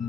I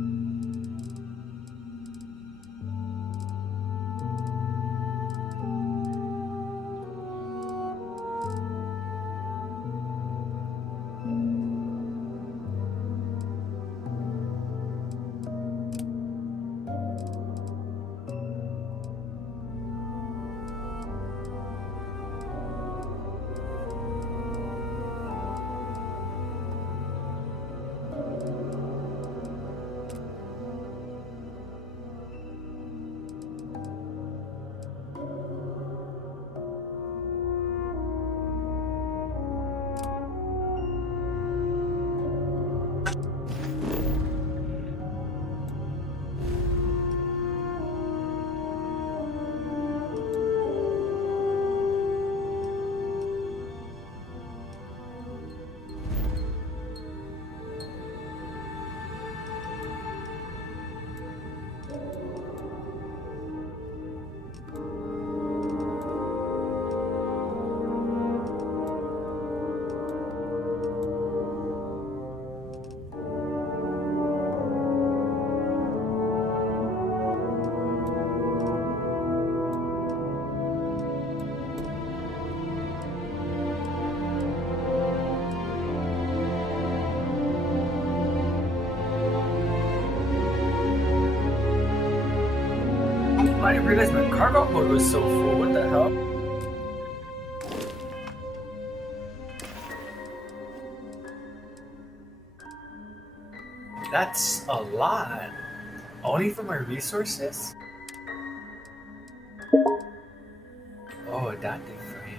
didn't realize my cargo hold was so full. What the hell? That's a lot. Only for my resources? Oh, that thing for you.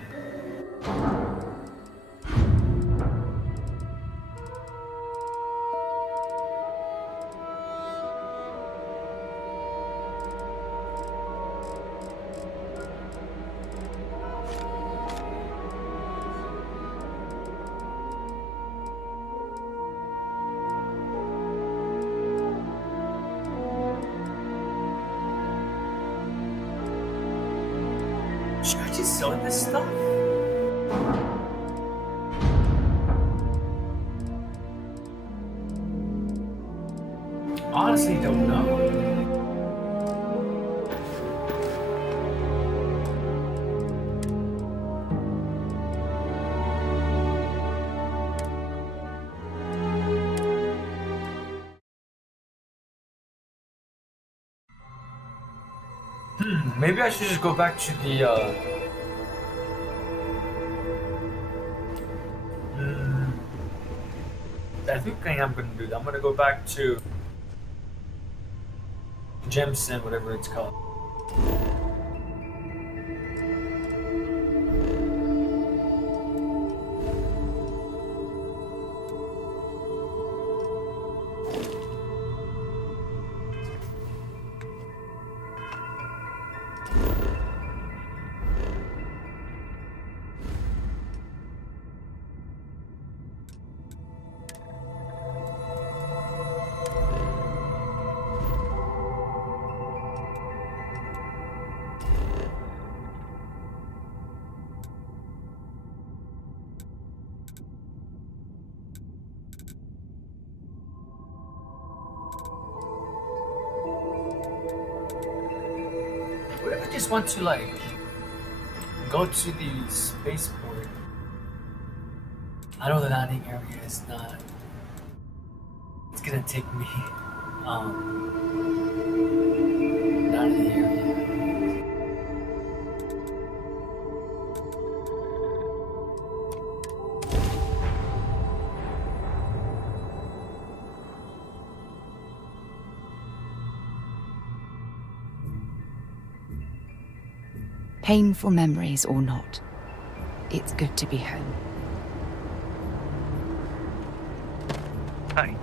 Should I just sell this stuff? Honestly, don't know. Maybe I should just go back to the I think I'm gonna do that. I'm gonna go back to Gemsen, whatever it's called. What if I just want to like go to the spaceport? I know the landing area is not. It's gonna take me out of the area. Painful memories or not, it's good to be home. Hey.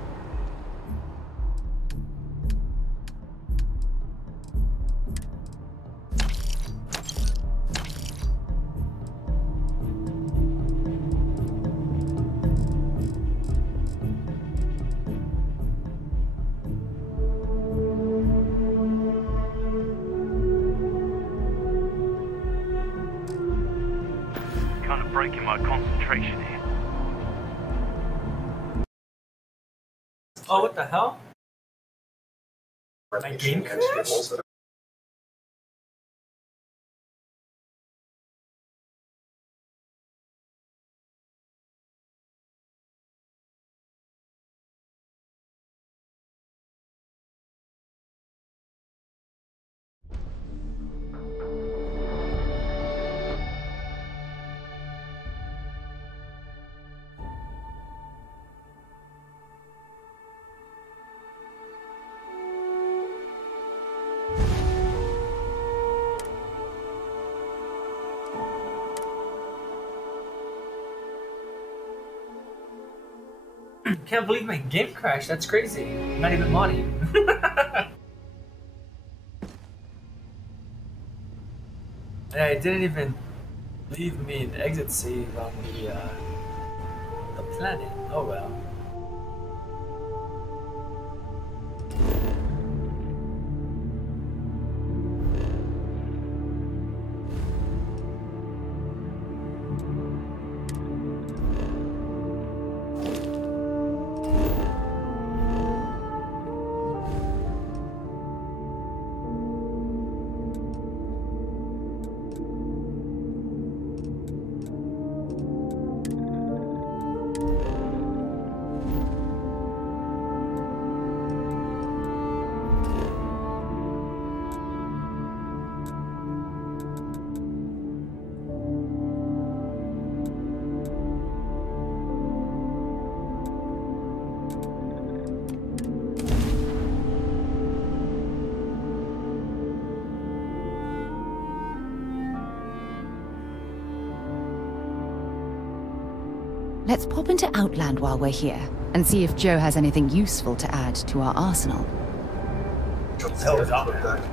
Kind of breaking my concentration here. Oh, what the hell? My game crashed? Can't believe my game crashed. That's crazy. Not even modding. Yeah, it didn't even leave me an exit save on the planet. Oh well. Let's pop into Outland while we're here, and see if Joe has anything useful to add to our arsenal. What the hell is Outland?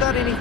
Got any?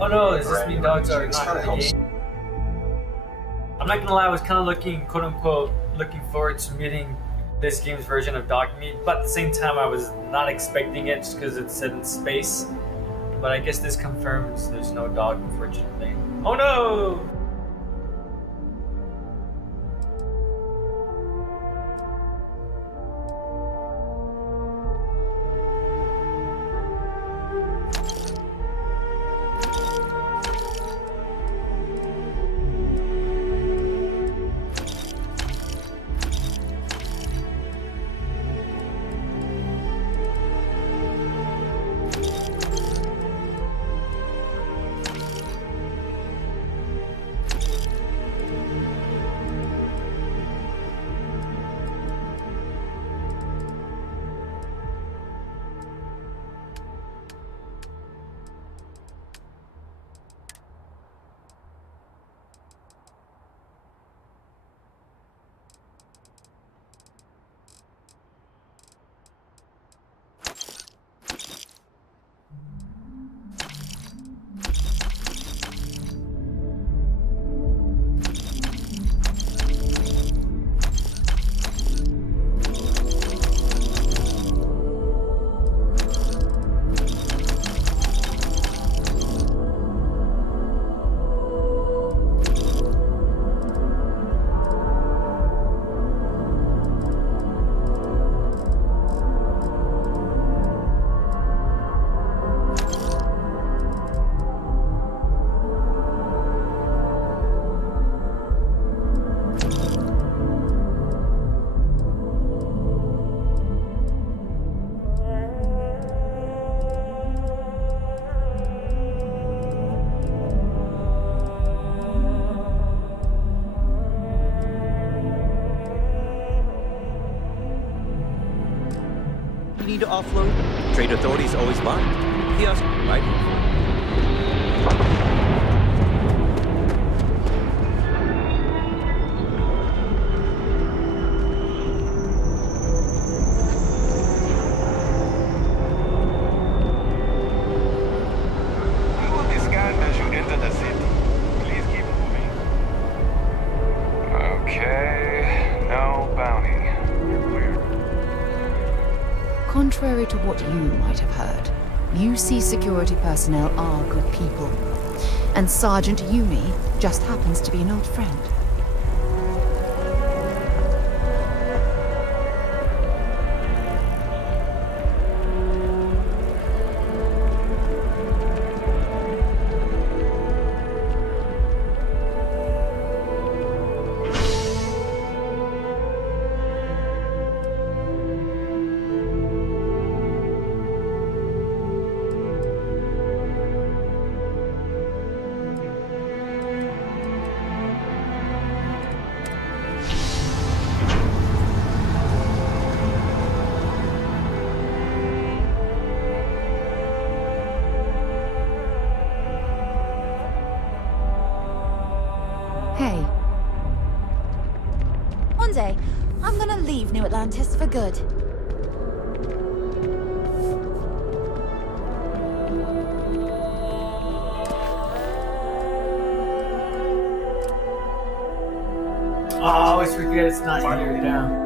Oh no, does this mean dogs are not in the game? I'm not gonna lie, I was kind of looking, quote unquote, looking forward to meeting this game's version of dog meat, but at the same time I was not expecting it just because it's set in space. But I guess this confirms there's no dog, unfortunately. Oh no! to offload? Trade authorities always mind. Kiosk, right? Contrary to what you might have heard, UC security personnel are good people. And Sergeant Yumi just happens to be an old friend. Hey. One day, I'm gonna leave New Atlantis for good. Oh, I always forget it's not here down.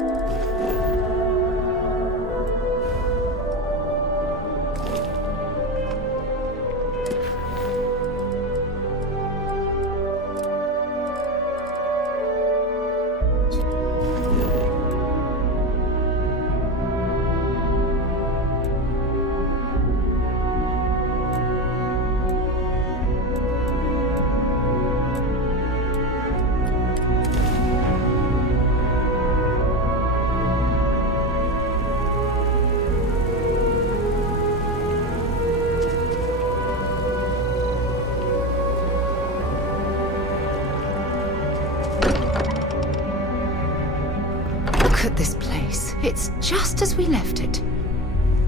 Look at this place. It's just as we left it.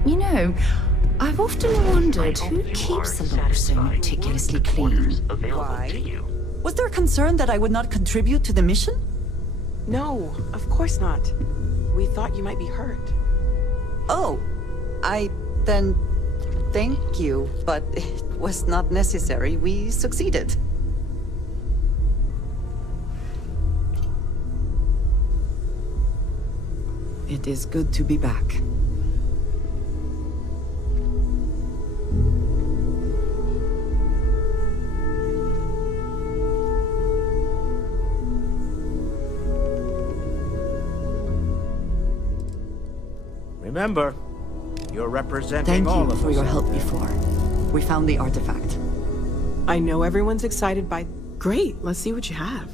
You know, I've often wondered who keeps the lodge so meticulously clean. Why? Was there a concern that I would not contribute to the mission? No, of course not. We thought you might be hurt. Oh, then thank you, but it was not necessary. We succeeded. It is good to be back. Remember, you're representing all of us. Thank you for your help before. We found the artifact. I know everyone's excited by... Great, let's see what you have.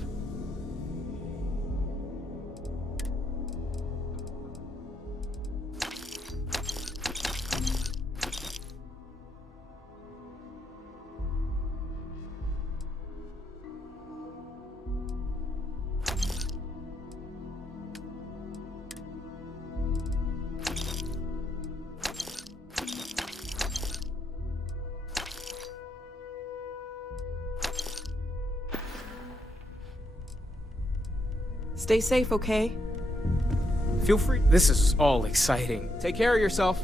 Stay safe, okay? Feel free. This is all exciting. Take care of yourself.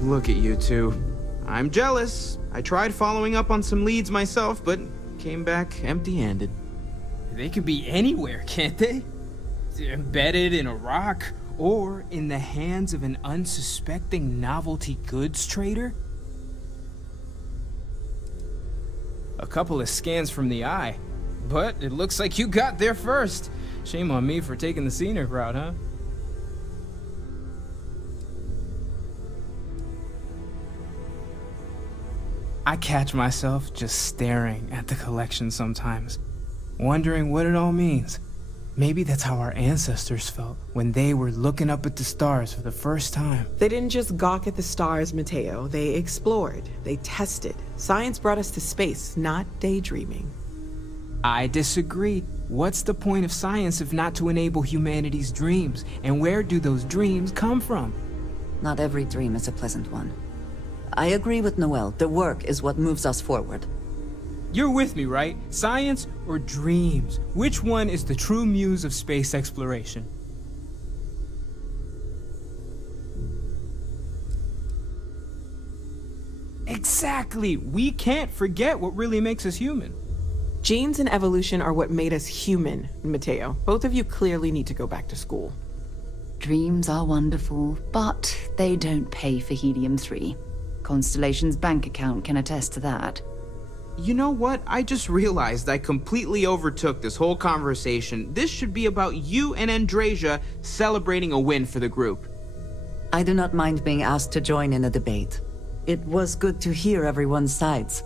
Look at you two. I'm jealous. I tried following up on some leads myself, but came back empty-handed. They could be anywhere, can't they? Embedded in a rock, or in the hands of an unsuspecting novelty goods trader? A couple of scans from the eye, but it looks like you got there first. Shame on me for taking the scenic route, huh? I catch myself just staring at the collection sometimes, wondering what it all means. Maybe that's how our ancestors felt when they were looking up at the stars for the first time. They didn't just gawk at the stars, Mateo. They explored. They tested. Science brought us to space, not daydreaming. I disagree. What's the point of science if not to enable humanity's dreams? And where do those dreams come from? Not every dream is a pleasant one. I agree with Noel. The work is what moves us forward. You're with me, right? Science or dreams? Which one is the true muse of space exploration? Exactly! We can't forget what really makes us human. Genes and evolution are what made us human, Mateo. Both of you clearly need to go back to school. Dreams are wonderful, but they don't pay for helium-3. Constellation's bank account can attest to that. You know what? I just realized I completely overtook this whole conversation. This should be about you and Andrasia celebrating a win for the group. I do not mind being asked to join in a debate. It was good to hear everyone's sides.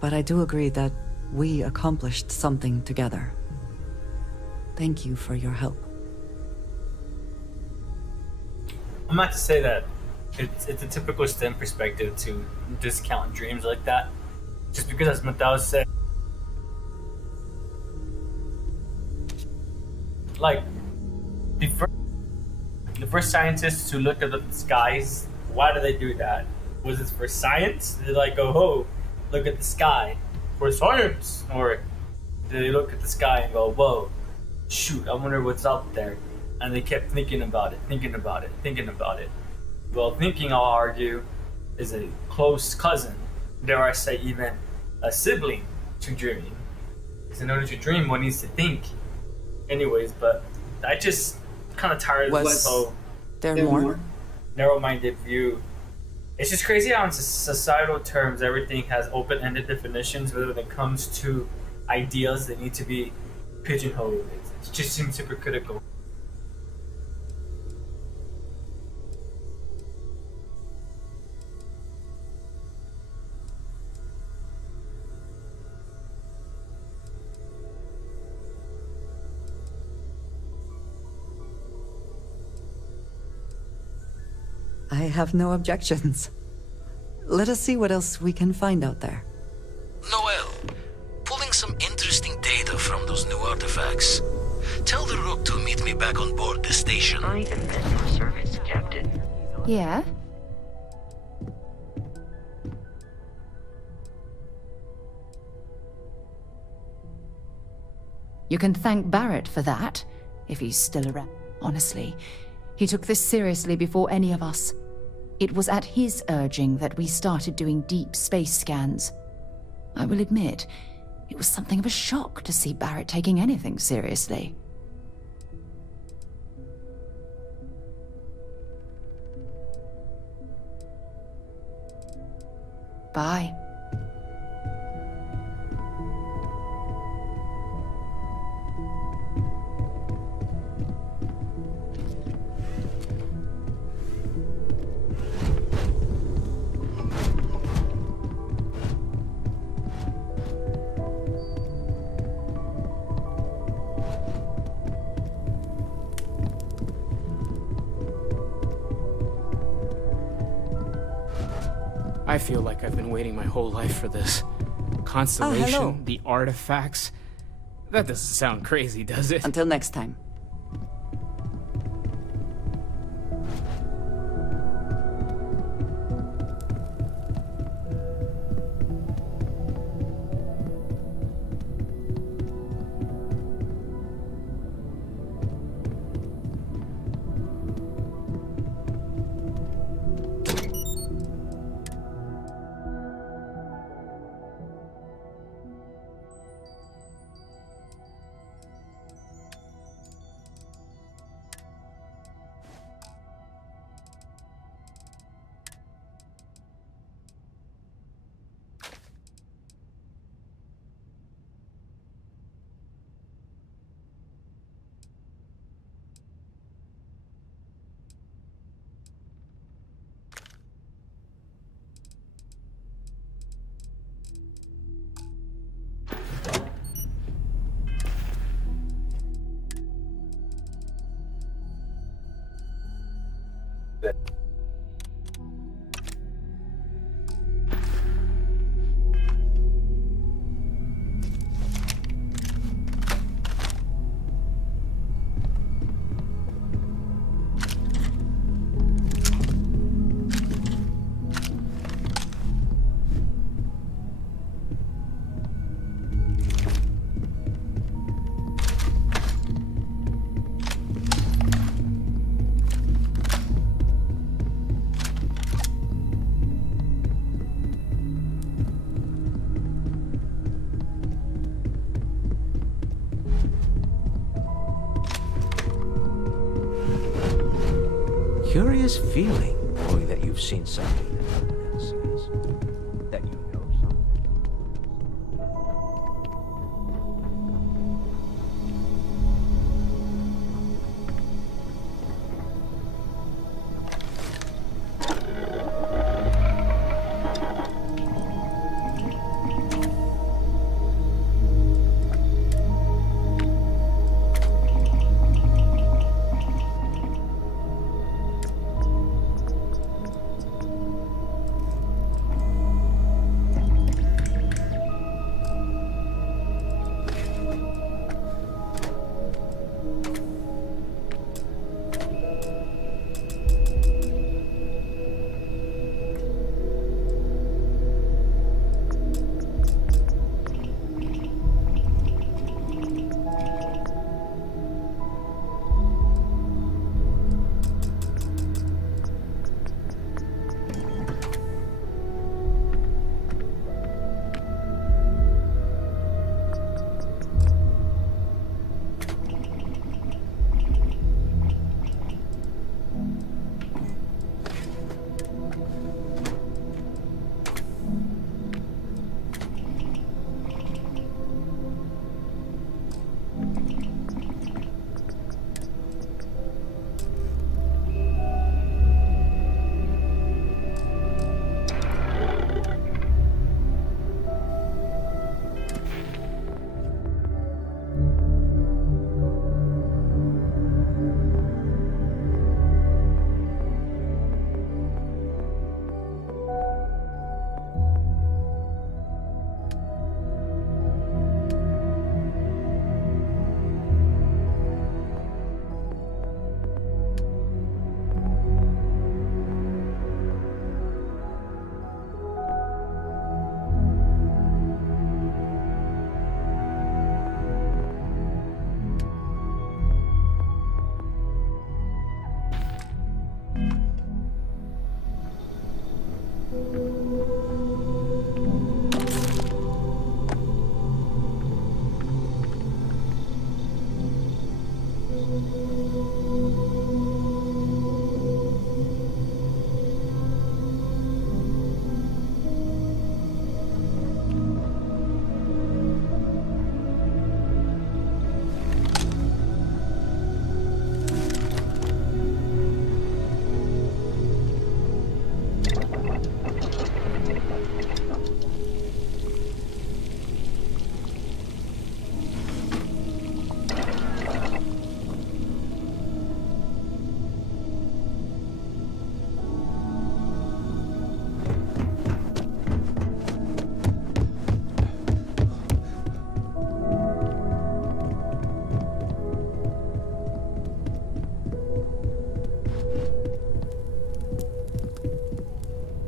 But I do agree that we accomplished something together. Thank you for your help. I'm not to say that it's a typical STEM perspective to discount dreams like that. Just because, as Mateo said, like the first scientists who looked at the skies, why do they do that? Was it for science? Did they like go, oh, look at the sky for science? Or did they look at the sky and go, whoa, shoot, I wonder what's up there? And they kept thinking about it, thinking about it, thinking about it. Well, thinking, I'll argue, is a close cousin, dare I say even a sibling to dreaming. Because in order to dream, one needs to think. Anyways, but I just kind of tired of this whole narrow-minded view. It's just crazy how in societal terms everything has open-ended definitions, but when it comes to ideas that need to be pigeonholed, it just seems hypocritical. I have no objections. Let us see what else we can find out there. Noel, pulling some interesting data from those new artifacts. Tell the Rook to meet me back on board the station. I am at your service, Captain. Yeah? You can thank Barrett for that, if he's still around. Honestly, he took this seriously before any of us. It was at his urging that we started doing deep space scans. I will admit, it was something of a shock to see Barrett taking anything seriously. Bye. I feel like I've been waiting my whole life for this. Constellation, the artifacts. That doesn't sound crazy, does it? Until next time. curious feeling knowing that you've seen something that no one else has. That you know something.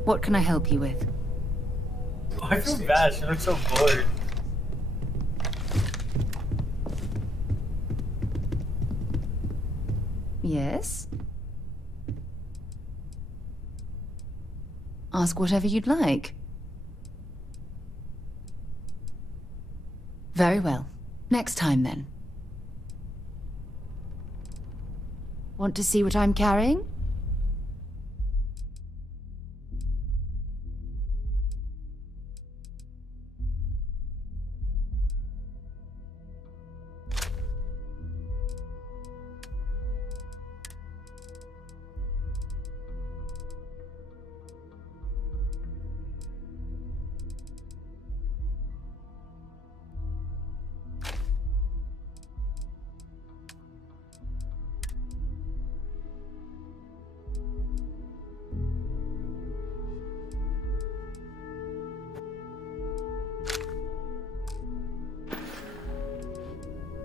What can I help you with? Oh, I feel bad. She looks so bored. Yes? Ask whatever you'd like. Very well. Next time, then. Want to see what I'm carrying?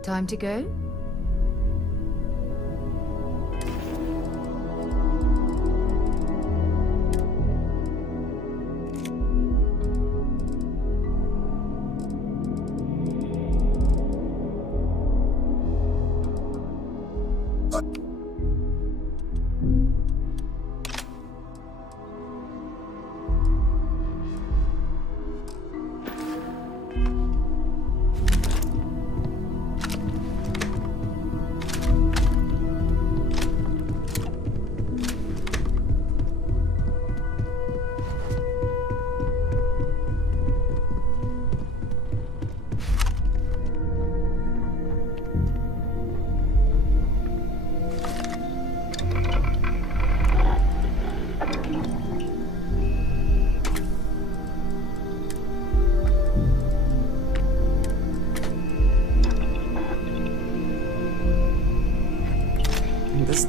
Time to go?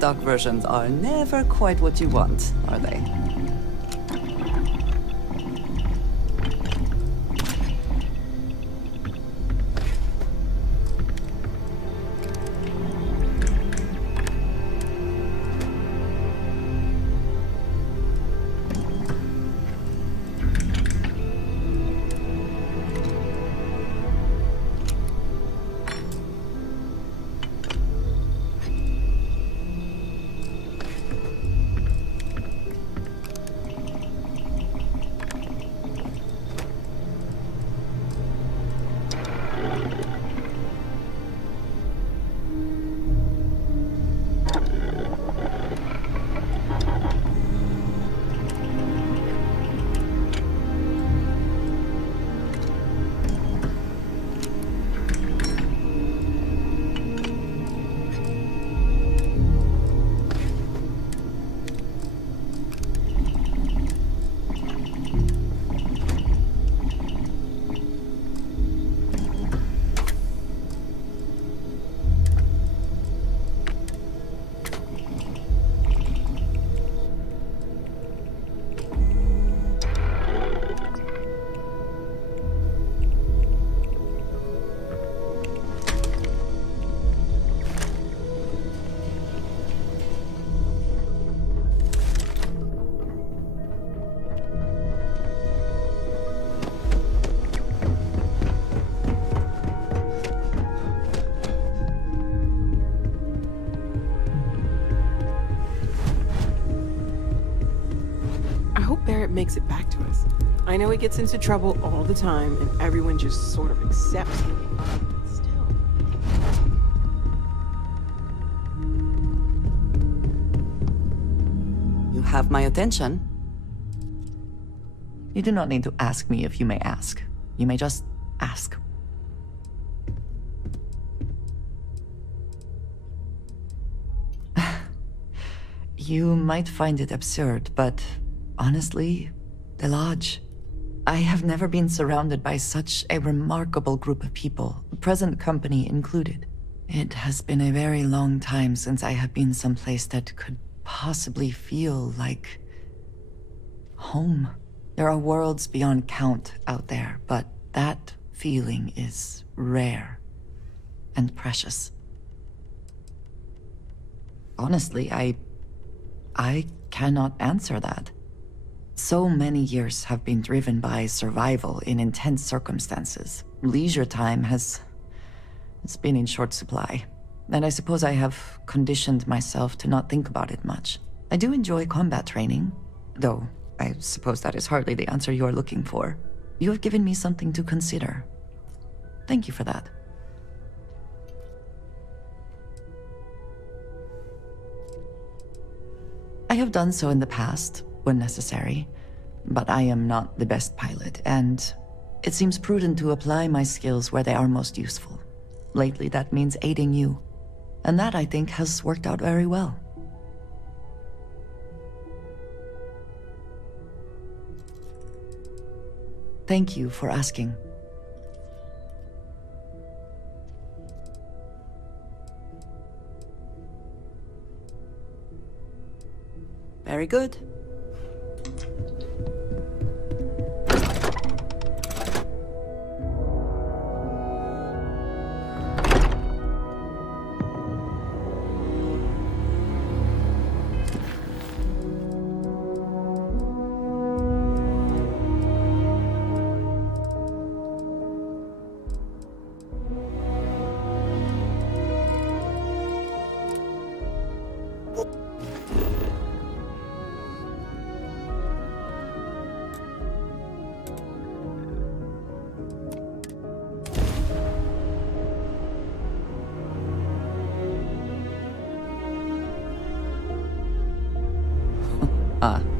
stock versions are never quite what you want, are they? Barrett makes it back to us. I know he gets into trouble all the time, and everyone just sort of accepts him. But still. You have my attention. You do not need to ask me if you may ask. You may just ask. You might find it absurd, but honestly, the Lodge. I have never been surrounded by such a remarkable group of people, present company included. It has been a very long time since I have been someplace that could possibly feel like home. There are worlds beyond count out there, but that feeling is rare and precious. Honestly, I cannot answer that. So many years have been driven by survival in intense circumstances. Leisure time it's been in short supply. And I suppose I have conditioned myself to not think about it much. I do enjoy combat training, though I suppose that is hardly the answer you are looking for. You have given me something to consider. Thank you for that. I have done so in the past, when necessary, but I am not the best pilot, and it seems prudent to apply my skills where they are most useful. Lately, that means aiding you, and that, I think, has worked out very well. Thank you for asking. Very good.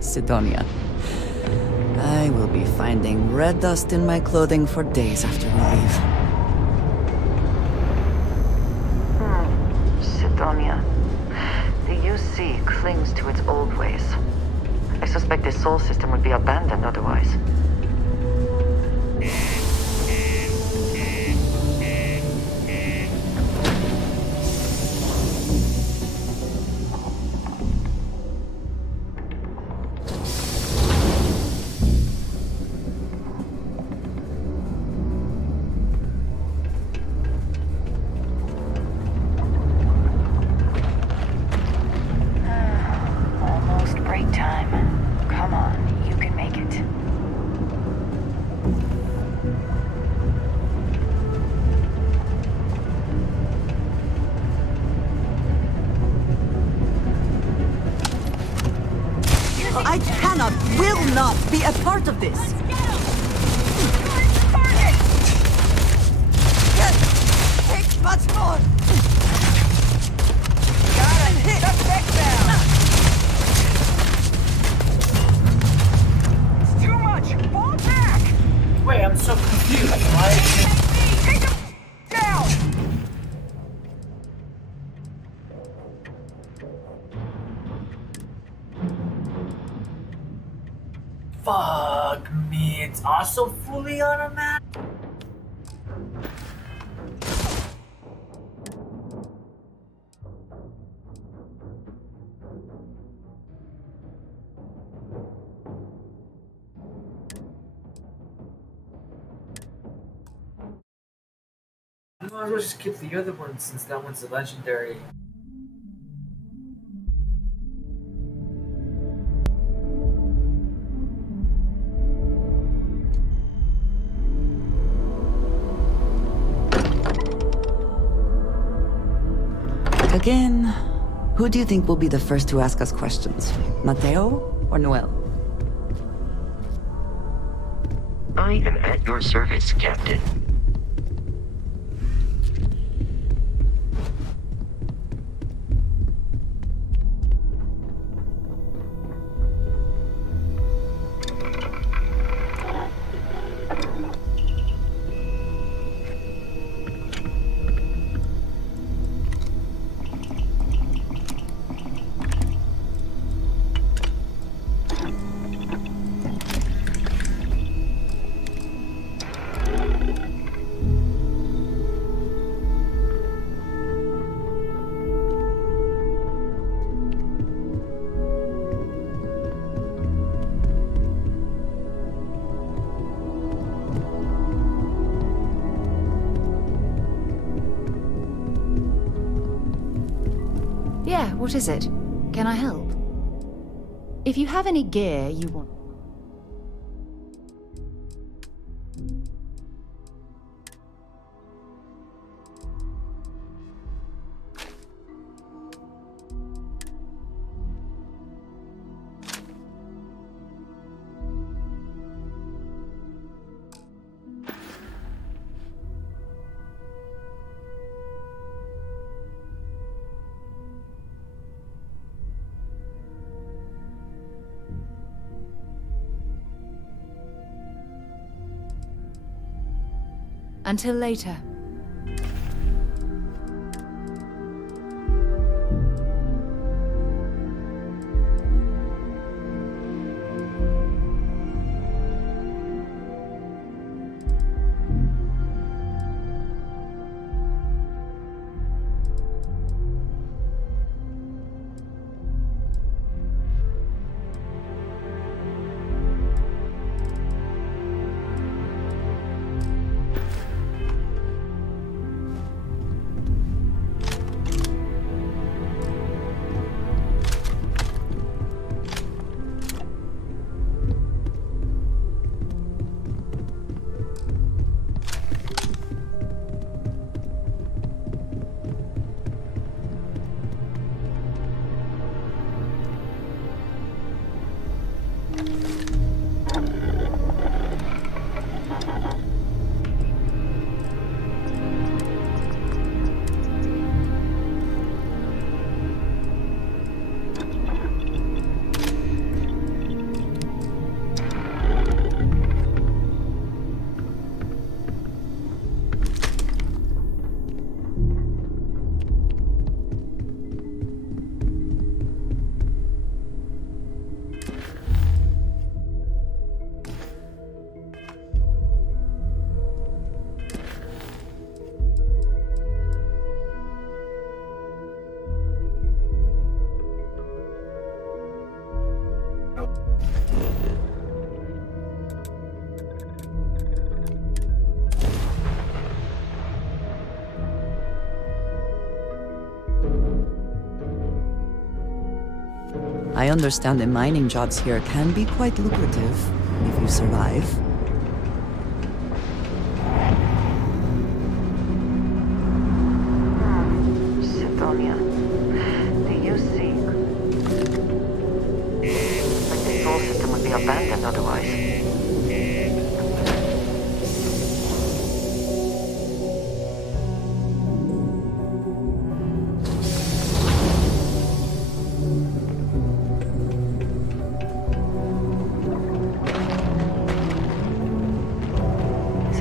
Cydonia. I will be finding red dust in my clothing for days after we leave. Cydonia. The UC clings to its old ways. I suspect the soul system would be abandoned otherwise. part of this. Take much more. Got him. Hit. Suspect down. It's too much. Fall back. Wait, I'm so confused. Why is it... Take him down. Fuck me, it's also fully automatic. I might as well just skip the other one since that one's a legendary. Again, who do you think will be the first to ask us questions? Mateo or Noel? I am at your service, Captain. Yeah, what is it? Can I help? If you have any gear you want... Until later. I understand the mining jobs here can be quite lucrative if you survive. Cydonia. Do you see? Like the soul system would be abandoned otherwise.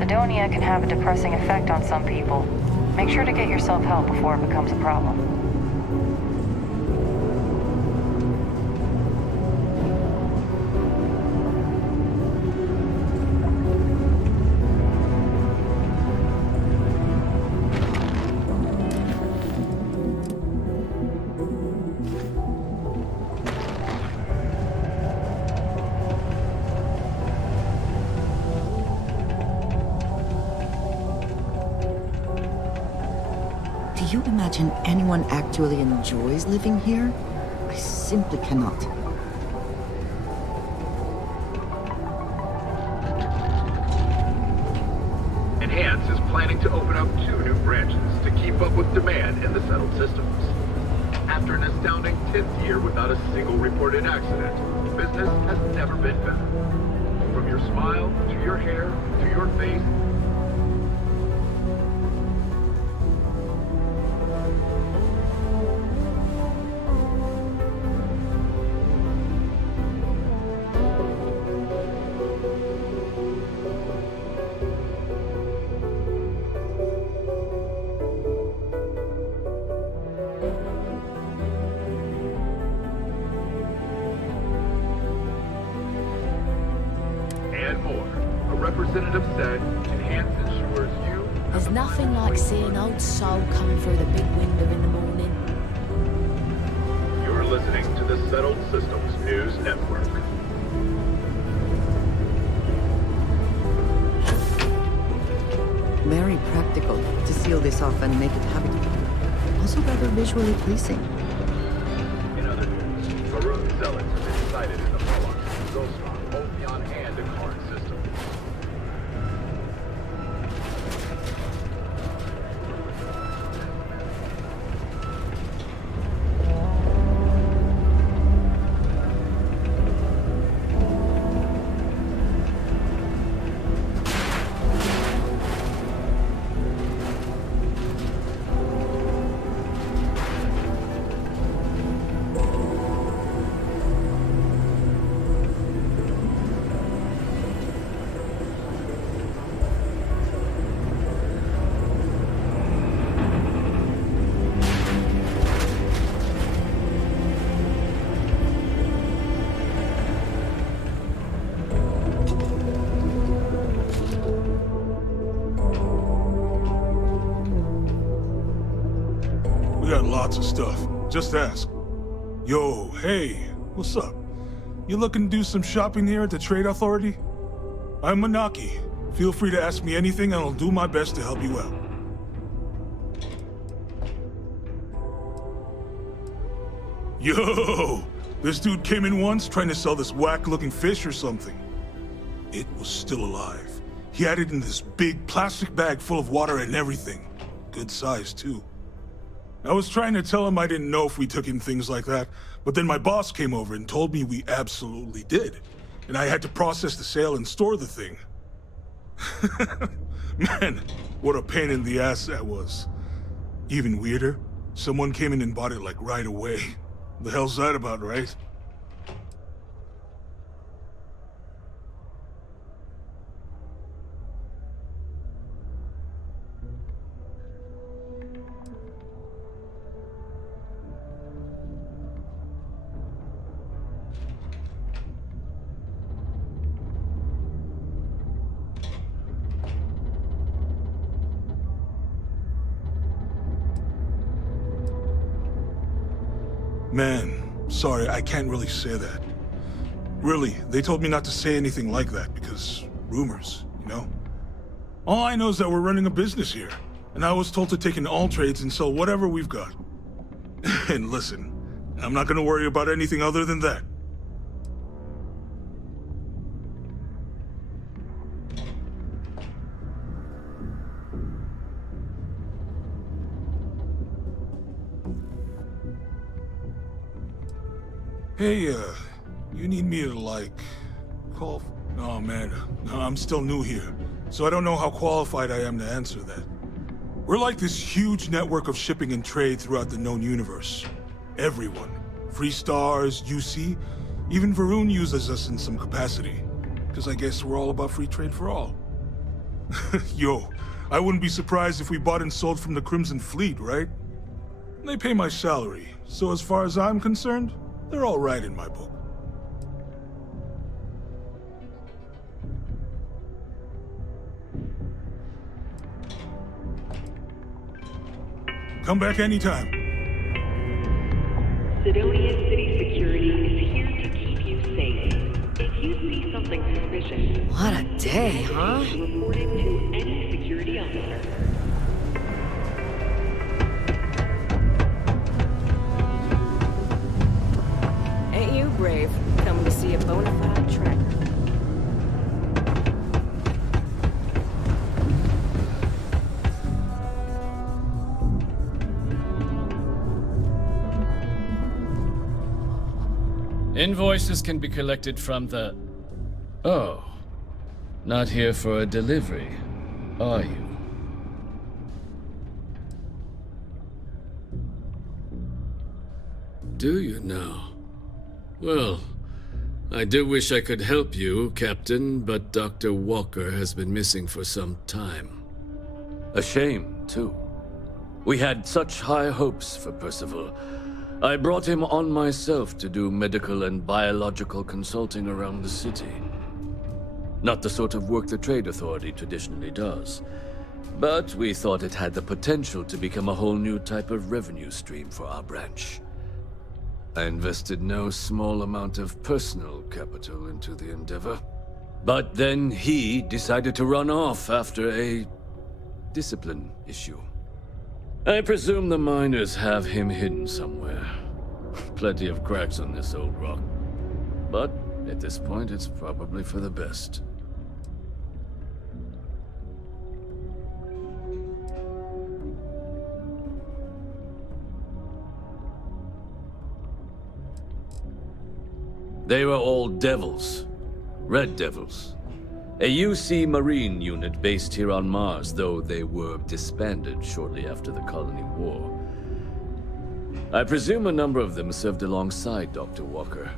Cydonia can have a depressing effect on some people. Make sure to get yourself help before it becomes a problem. Do you imagine anyone actually enjoys living here? I simply cannot. Enhance is planning to open up 2 new branches to keep up with demand in the settled systems. After an astounding 10th year without a single reported accident, business has never been better. From your smile, to your hair, to your face, and more. A representative said, Enhance ensures you... There's nothing like seeing old soul coming through the big window in the morning. You're listening to the Settled Systems News Network. Very practical to seal this off and make it habitable. Also rather visually pleasing. In other news, Maroon zealots have been sighted in the Moloch, Ghostrong, Ophion, and Akarn system. We got lots of stuff. Just ask. Yo, hey, what's up? You looking to do some shopping here at the Trade Authority? I'm Manaki. Feel free to ask me anything and I'll do my best to help you out. Yo! This dude came in once trying to sell this whack-looking fish or something. It was still alive. He had it in this big plastic bag full of water and everything. Good size, too. I was trying to tell him I didn't know if we took in things like that, but then my boss came over and told me we absolutely did. And I had to process the sale and store the thing. Man, what a pain in the ass that was. Even weirder, someone came in and bought it like right away. The hell's that about, right? Man, sorry, I can't really say that. Really, they told me not to say anything like that because rumors, you know? All I know is that we're running a business here, and I was told to take in all trades and sell whatever we've got. And listen, I'm not gonna worry about anything other than that. Hey, you need me to, like, call... Oh, man, no, I'm still new here, so I don't know how qualified I am to answer that. We're like this huge network of shipping and trade throughout the known universe. Everyone. Free Stars, UC, even Varun uses us in some capacity. Because I guess we're all about free trade for all. Yo, I wouldn't be surprised if we bought and sold from the Crimson Fleet, right? They pay my salary, so as far as I'm concerned, they're all right in my book. Come back anytime. Cydonia City Security is here to keep you safe. If you see something suspicious... What a day, huh? Report it to any security officer. Ain't you brave? Coming to see a bona fide tracker. Invoices can be collected from the... Oh. Not here for a delivery, are you? Do you now? Well, I do wish I could help you, Captain, but Dr. Walker has been missing for some time. A shame, too. We had such high hopes for Percival. I brought him on myself to do medical and biological consulting around the city. Not the sort of work the Trade Authority traditionally does, but we thought it had the potential to become a whole new type of revenue stream for our branch. I invested no small amount of personal capital into the endeavor. But then he decided to run off after a discipline issue. I presume the miners have him hidden somewhere. Plenty of cracks on this old rock. But at this point, it's probably for the best. They were all devils. Red Devils. A UC Marine unit based here on Mars, though they were disbanded shortly after the Colony War. I presume a number of them served alongside Dr. Walker.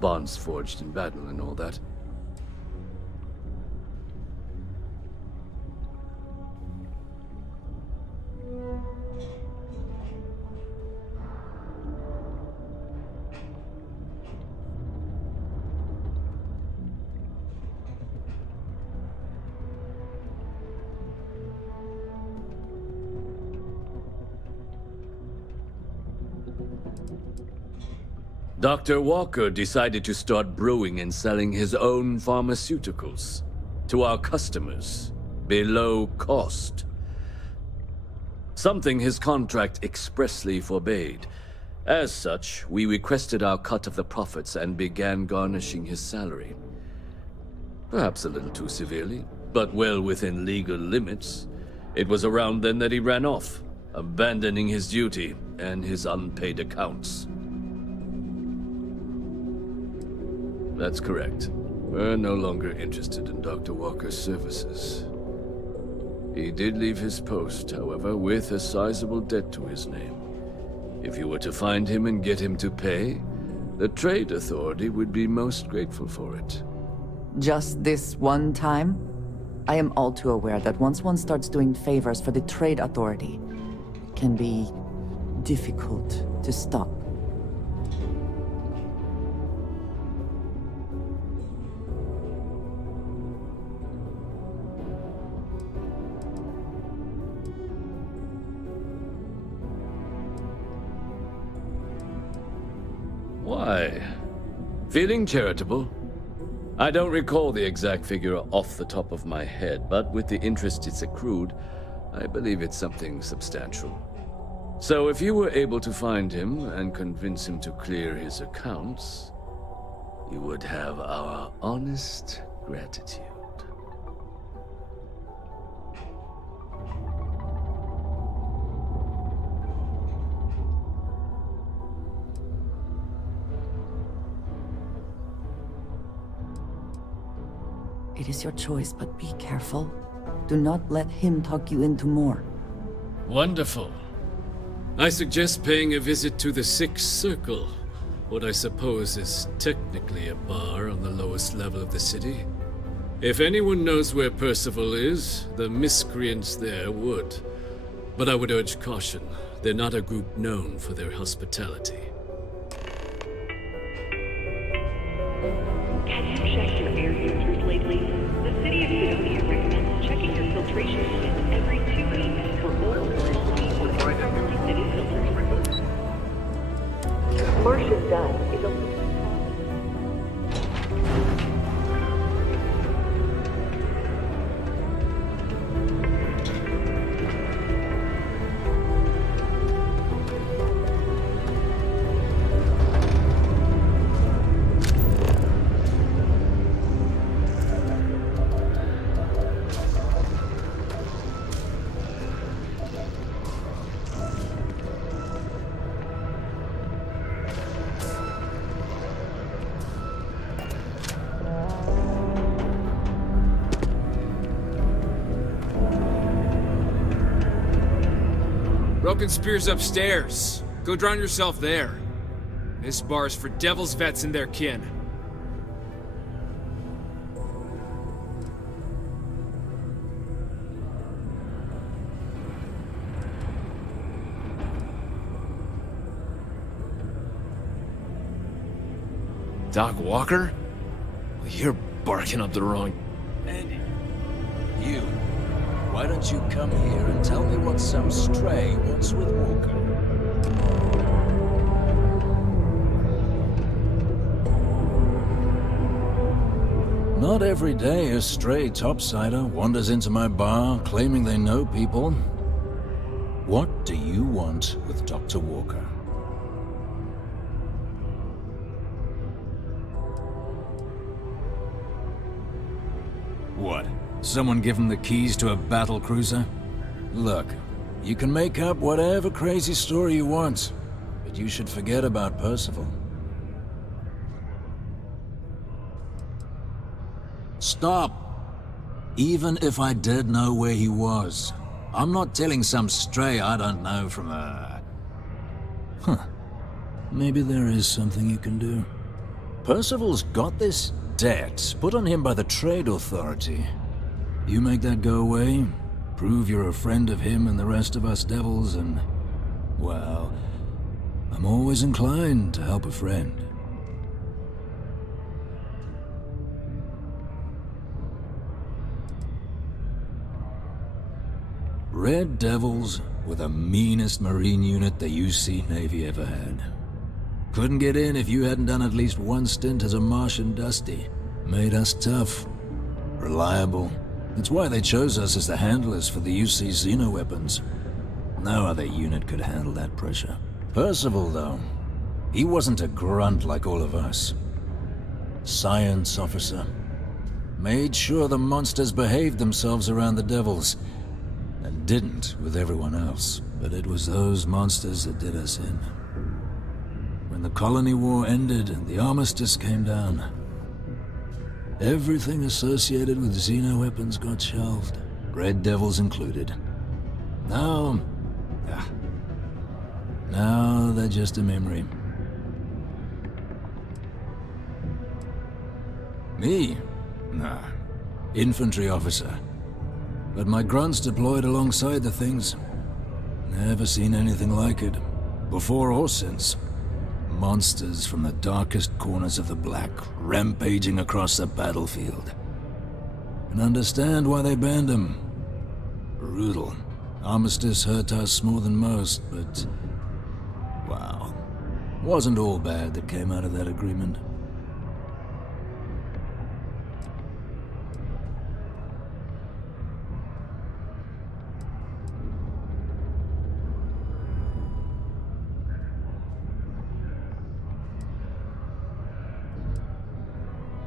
Bonds forged in battle and all that. Dr. Walker decided to start brewing and selling his own pharmaceuticals to our customers below cost. Something his contract expressly forbade. As such, we requested our cut of the profits and began garnishing his salary. Perhaps a little too severely, but well within legal limits. It was around then that he ran off, abandoning his duty and his unpaid accounts. That's correct. We're no longer interested in Dr. Walker's services. He did leave his post, however, with a sizable debt to his name. If you were to find him and get him to pay, the Trade Authority would be most grateful for it. Just this one time? I am all too aware that once one starts doing favors for the Trade Authority, it can be difficult to stop. Why? Feeling charitable? I don't recall the exact figure off the top of my head, but with the interest it's accrued, I believe it's something substantial. So if you were able to find him and convince him to clear his accounts, you would have our honest gratitude. It is your choice, but be careful. Do not let him talk you into more. Wonderful. I suggest paying a visit to the Sixth Circle, what I suppose is technically a bar on the lowest level of the city. If anyone knows where Percival is, the miscreants there would. But I would urge caution. They're not a group known for their hospitality. Have you checked your air filters lately? The city of Cydonia recommends checking your filtration unit every 2 weeks for oil, faulty, or improperly fitted filters. Martian dust is a... Broken Spear's upstairs. Go drown yourself there. This bar's for Devil's vets and their kin. Doc Walker? You're barking up the wrong... Andy, you. Why don't you come here and tell me what some stray wants with Walker? Not every day a stray topsider wanders into my bar claiming they know people. What do you want with Dr. Walker? What? Someone give him the keys to a battle cruiser? Look, you can make up whatever crazy story you want, but you should forget about Percival. Stop! Even if I did know where he was, I'm not telling some stray I don't know from a... Huh. Maybe there is something you can do. Percival's got this debt put on him by the Trade Authority. You make that go away, prove you're a friend of him and the rest of us devils, and... well, I'm always inclined to help a friend. Red Devils were the meanest Marine unit the UC Navy ever had. Couldn't get in if you hadn't done at least one stint as a Martian Dusty. Made us tough, reliable. That's why they chose us as the handlers for the UC xeno-weapons. No other unit could handle that pressure. Percival, though, he wasn't a grunt like all of us. Science officer. Made sure the monsters behaved themselves around the Devils, and didn't with everyone else. But it was those monsters that did us in. When the colony war ended and the armistice came down, everything associated with xeno-weapons got shelved, Red Devils included. Now they're just a memory. Me? Nah. Infantry officer. But my grunts deployed alongside the things. Never seen anything like it, before or since. Monsters from the darkest corners of the Black, rampaging across the battlefield. Can understand why they banned them. Brutal. Armistice hurt us more than most, but... wow. Wasn't all bad that came out of that agreement.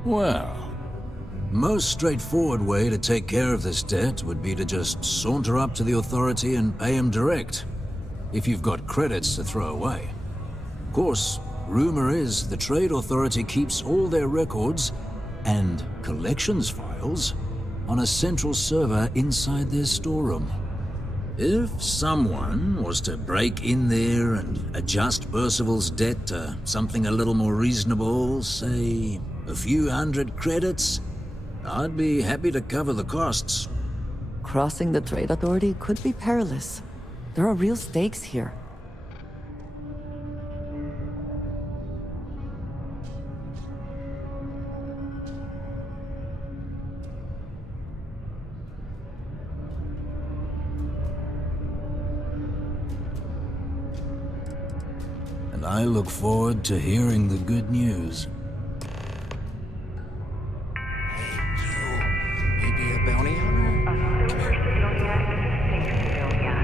Well, most straightforward way to take care of this debt would be to just saunter up to the authority and pay him direct, if you've got credits to throw away. Of course, rumor is the Trade Authority keeps all their records and collections files on a central server inside their storeroom. If someone was to break in there and adjust Percival's debt to something a little more reasonable, say a few hundred credits, I'd be happy to cover the costs. Crossing the Trade Authority could be perilous. There are real stakes here. And I look forward to hearing the good news. Maybe a bounty hunter? A sober Cydonia is a safe Cydonia.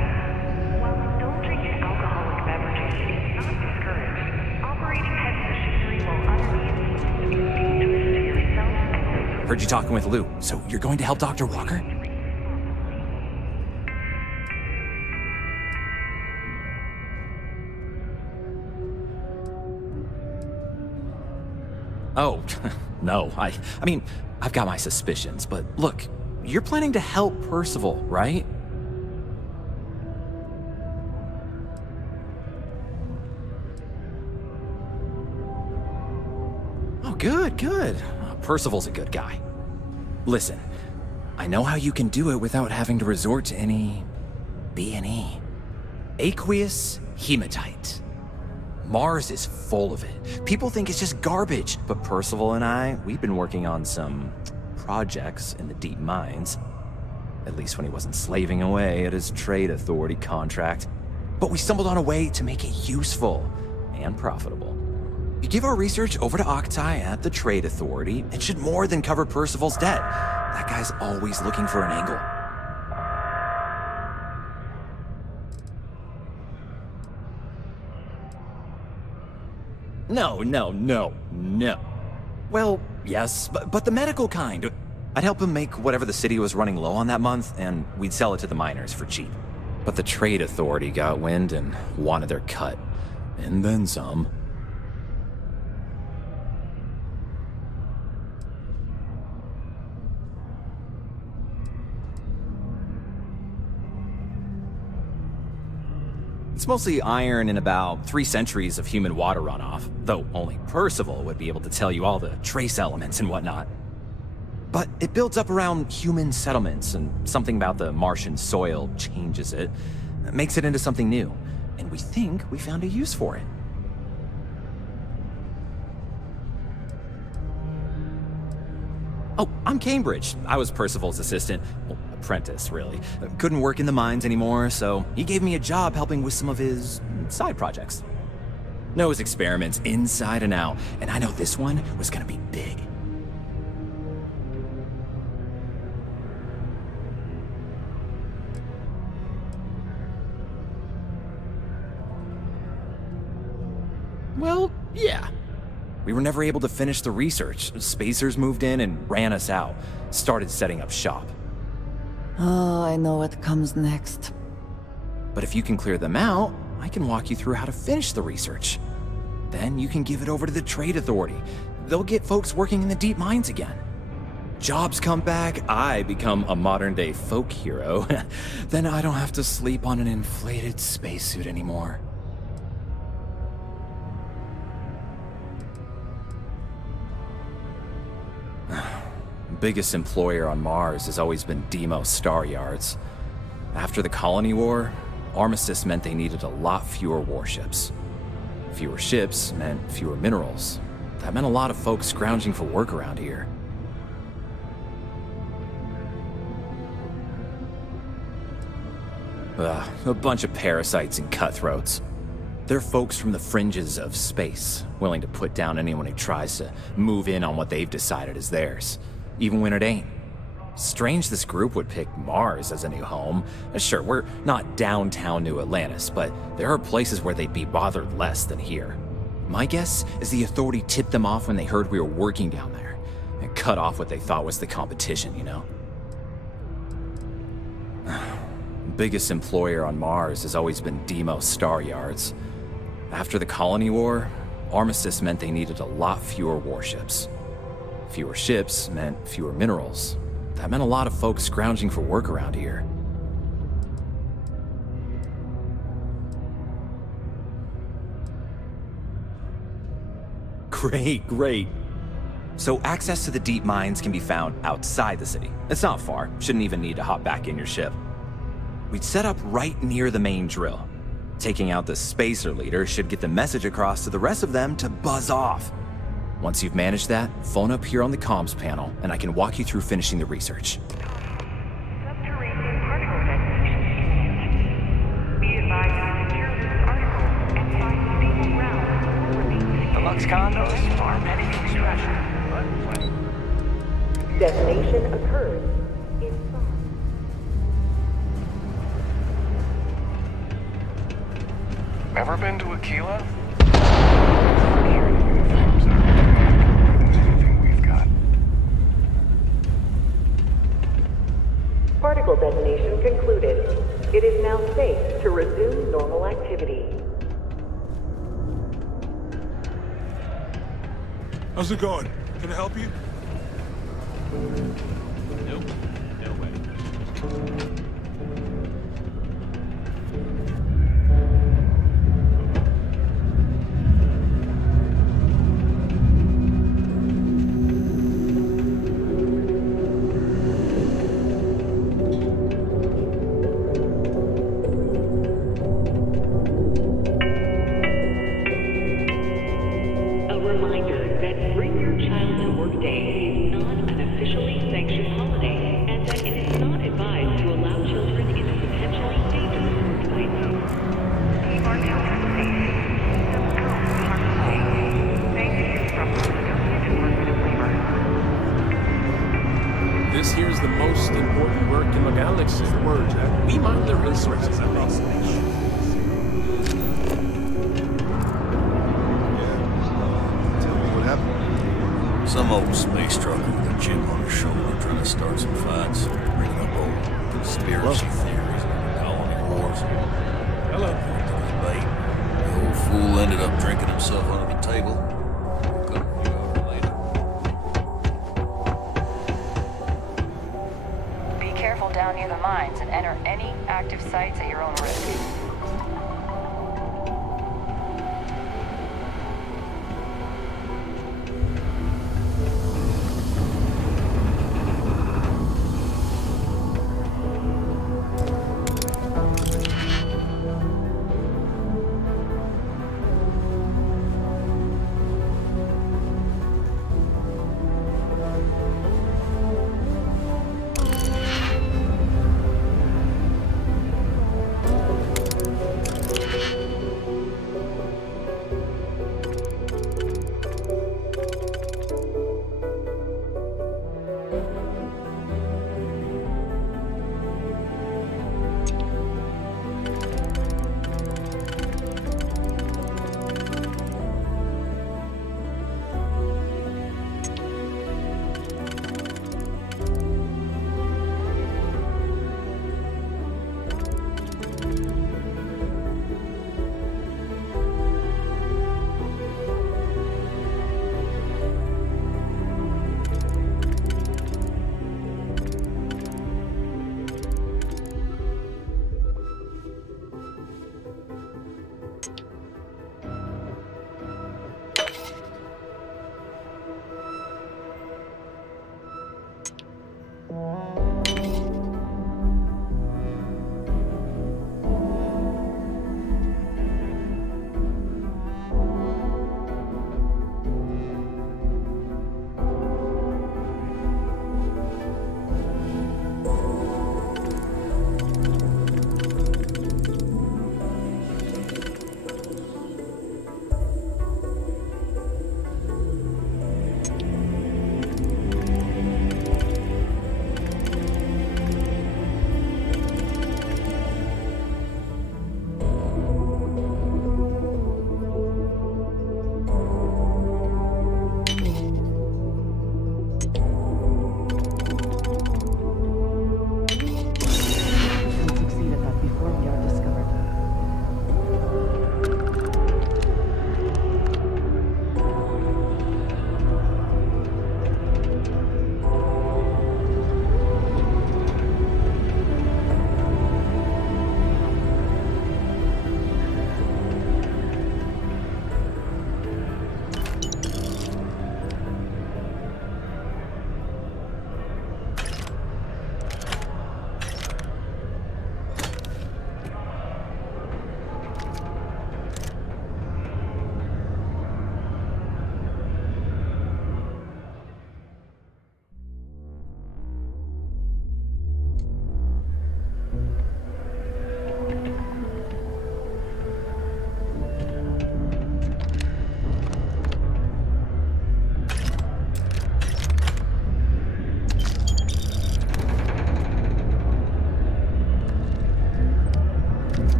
While indulging in alcoholic beverages is not discouraged, operating heavy machinery while under the influence is dangerous to yourself and those. Heard you talking with Lou, so you're going to help Dr. Walker? Oh, no. I mean, I've got my suspicions, but look, you're planning to help Percival, right? Oh, good, good. Percival's a good guy. Listen, I know how you can do it without having to resort to any B&E. Aqueous hematite. Mars is full of it. People think it's just garbage, but Percival and I, we've been working on some projects in the deep mines. At least when he wasn't slaving away at his Trade Authority contract. But we stumbled on a way to make it useful and profitable. You give our research over to Octai at the Trade Authority, it should more than cover Percival's debt. That guy's always looking for an angle. No. Well, yes, but the medical kind. I'd help him make whatever the city was running low on that month, and we'd sell it to the miners for cheap. But the Trade Authority got wind and wanted their cut. And then some. It's mostly iron and about 3 centuries of human water runoff, though only Percival would be able to tell you all the trace elements and whatnot. But it builds up around human settlements, and something about the Martian soil changes it, makes it into something new, and we think we found a use for it. Oh, I'm Cambridge. I was Percival's assistant. Well, apprentice, really. Couldn't work in the mines anymore, so he gave me a job helping with some of his side projects. Knows experiments inside and out, and I know this one was gonna be big. Well, yeah. We were never able to finish the research. Spacers moved in and ran us out. Started setting up shop. Oh, I know what comes next. But if you can clear them out, I can walk you through how to finish the research. Then you can give it over to the Trade Authority. They'll get folks working in the deep mines again. Jobs come back, I become a modern-day folk hero. Then I don't have to sleep on an inflated spacesuit anymore. Biggest employer on Mars has always been Deimos Star Yards. After the Colony War, armistice meant they needed a lot fewer warships. Fewer ships meant fewer minerals. That meant a lot of folks scrounging for work around here. A bunch of parasites and cutthroats. They're folks from the fringes of space, willing to put down anyone who tries to move in on what they've decided is theirs, even when it ain't. Strange this group would pick Mars as a new home. Sure, we're not downtown New Atlantis, but there are places where they'd be bothered less than here. My guess is the Authority tipped them off when they heard we were working down there, and cut off what they thought was the competition, you know? Biggest employer on Mars has always been Deimos Star Yards. After the Colony War, armistice meant they needed a lot fewer warships. Fewer ships meant fewer minerals. That meant a lot of folks scrounging for work around here. Great. So access to the deep mines can be found outside the city. It's not far, shouldn't even need to hop back in your ship. We'd set up right near the main drill. Taking out the spacer leader should get the message across to the rest of them to buzz off. Once you've managed that, phone up here on the comms panel, and I can walk you through finishing the research. Subterranean particle detonation imminent. Be advised to secure this article and find stable ground before releasing. Deluxe condos are many extraction. Detonation occurs inside. Ever been to Aquila? Particle detonation concluded. It is now safe to resume normal activity. How's it going? Can I help you? Nope. No way. A reminder that Bring Your Child to Work Day is not an officially sanctioned holiday, and that it is not advised to allow children into potentially dangerous workplaces. Keep our children safe. Keep them out of harm's way. Thank you from the Cydonia Department of Labor. This here's the most important work in the galaxy. Word, we mine the resources at this station. Some old space trucker with a chip on his shoulder trying to start some fights, bringing up old conspiracy theories and colony wars. Hello. Debate. The old fool ended up drinking himself under the table. Woke up a few hours later. Be careful down near the mines and enter any active sites at your own risk.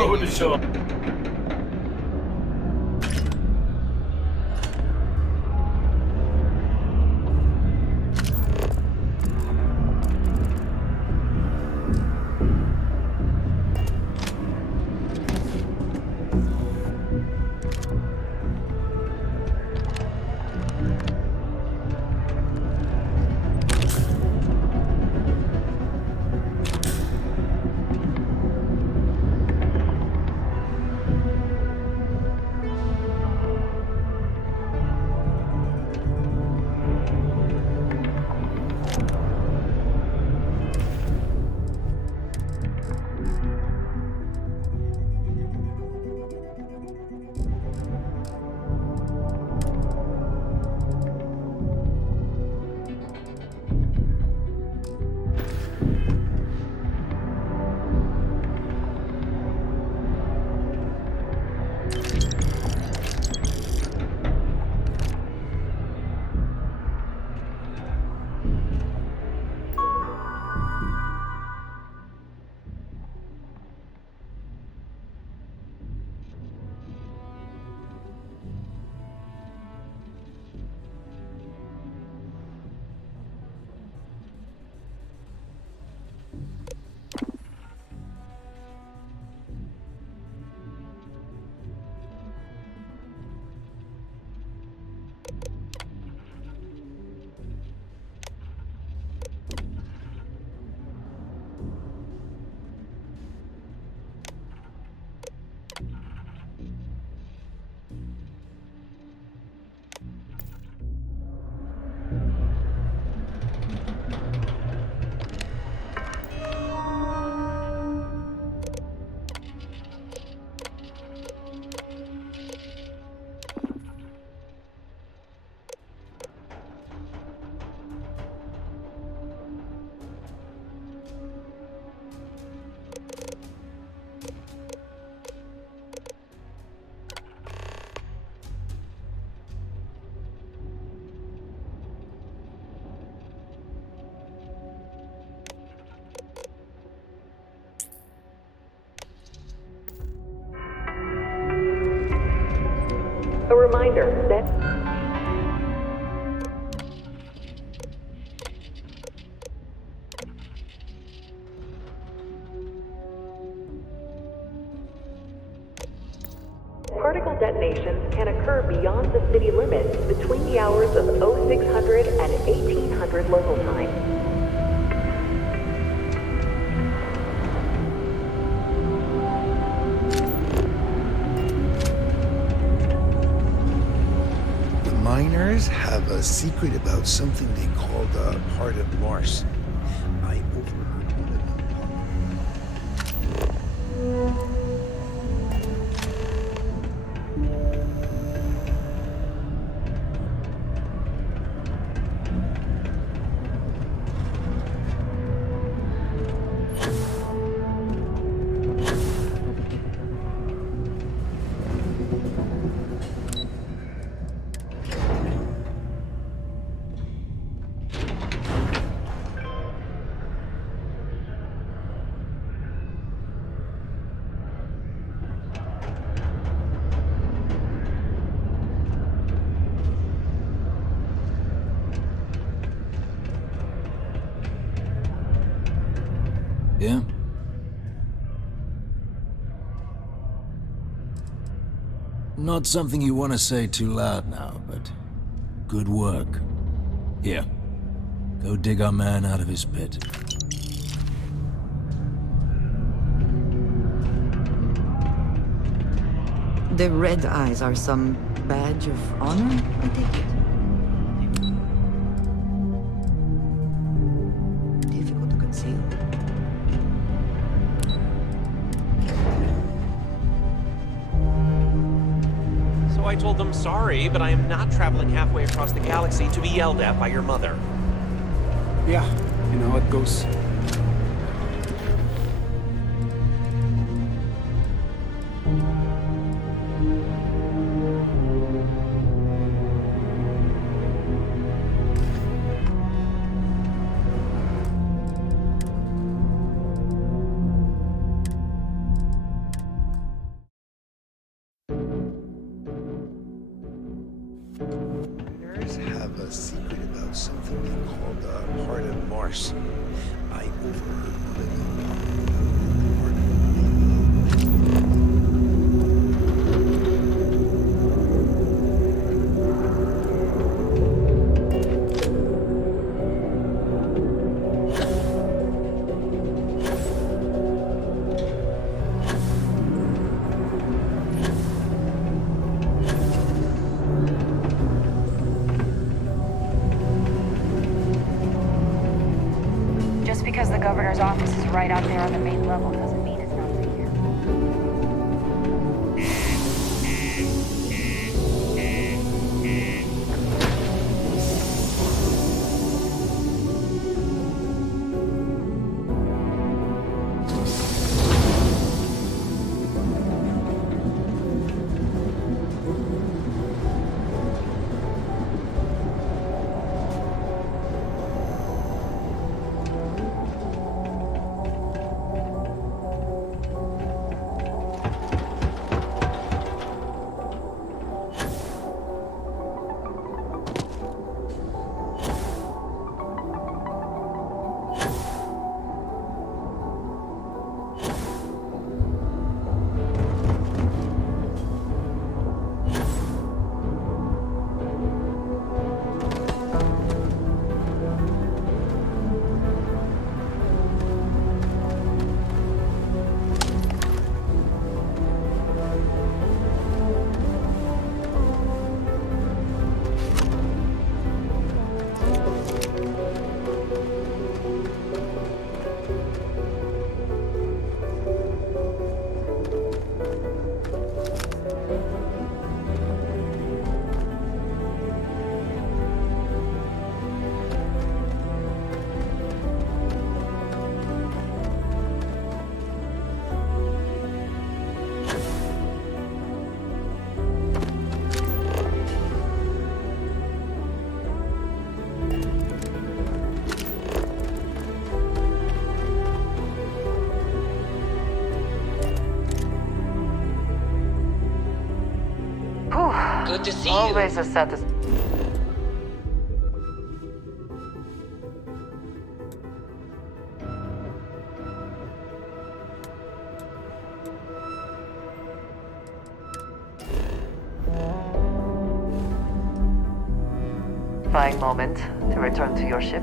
know when to show up. A reminder that particle detonations can occur beyond the city limits between the hours of 0600 and 1800 local time. Miners have a secret about something they call the Heart of Mars. I overheard one of them Yeah? Not something you want to say too loud now, but good work. Here, go dig our man out of his pit. The red eyes are some badge of honor, I take it? Difficult to conceal. So I told them sorry, but I am not traveling halfway across the galaxy to be yelled at by your mother. Yeah, you know how it goes. a secret about something they called part of Mars. I overheard one of them part of Just because the governor's office is right out there on the main level doesn't mean it's not secure. Good to see you. Always a satisfaction. Moment to return to your ship.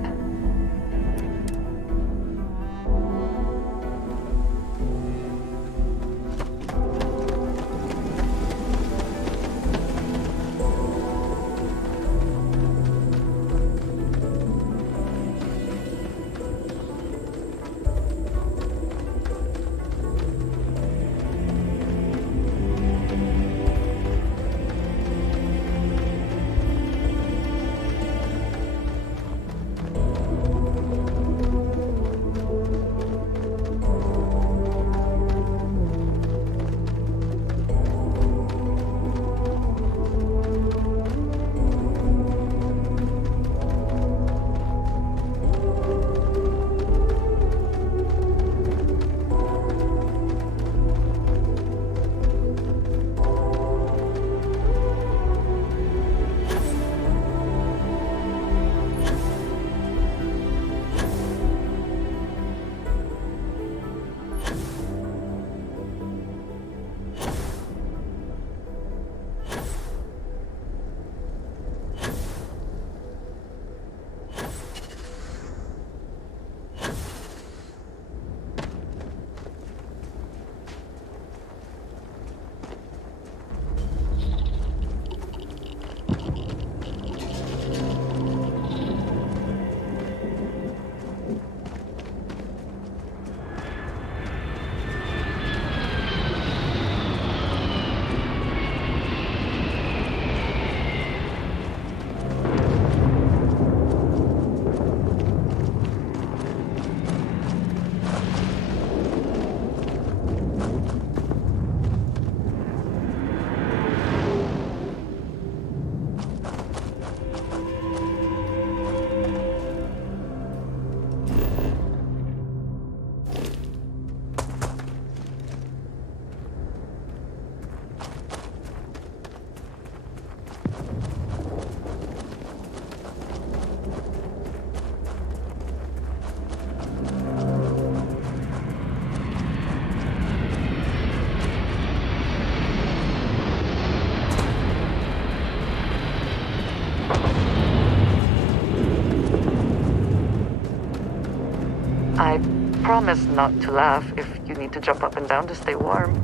promise not to laugh if you need to jump up and down to stay warm.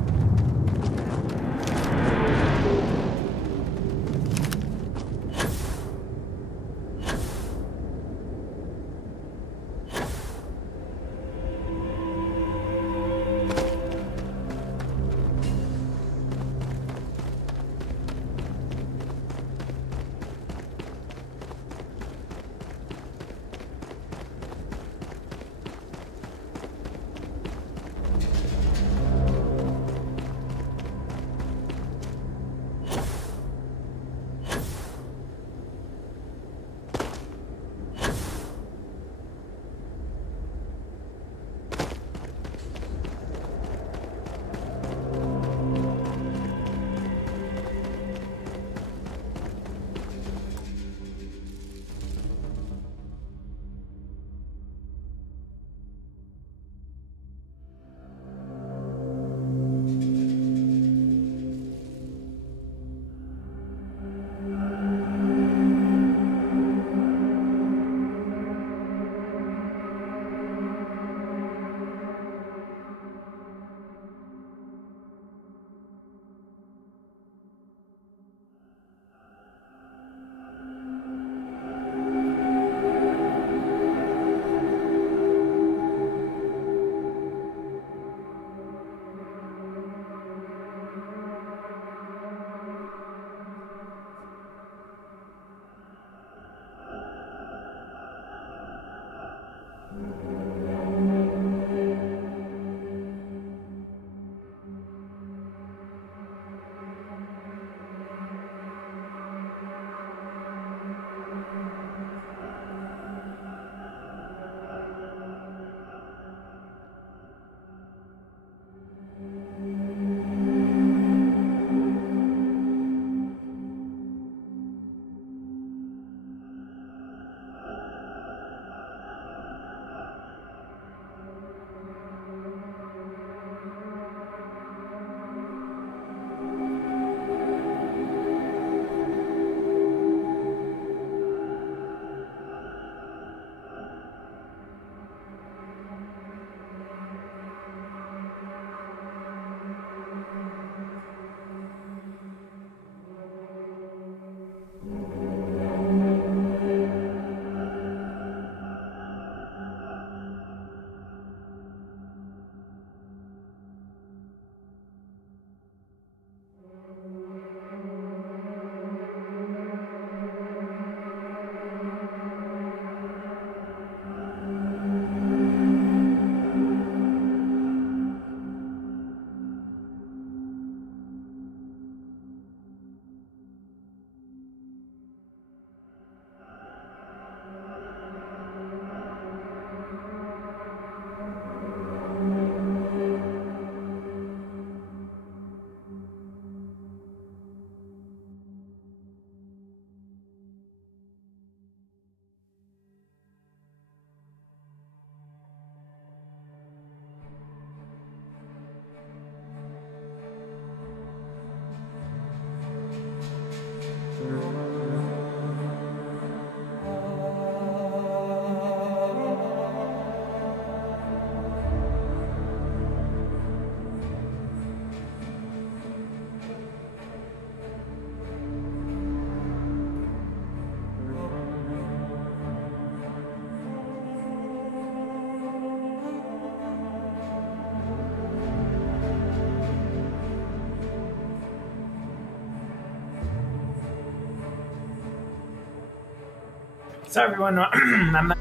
So everyone, I'm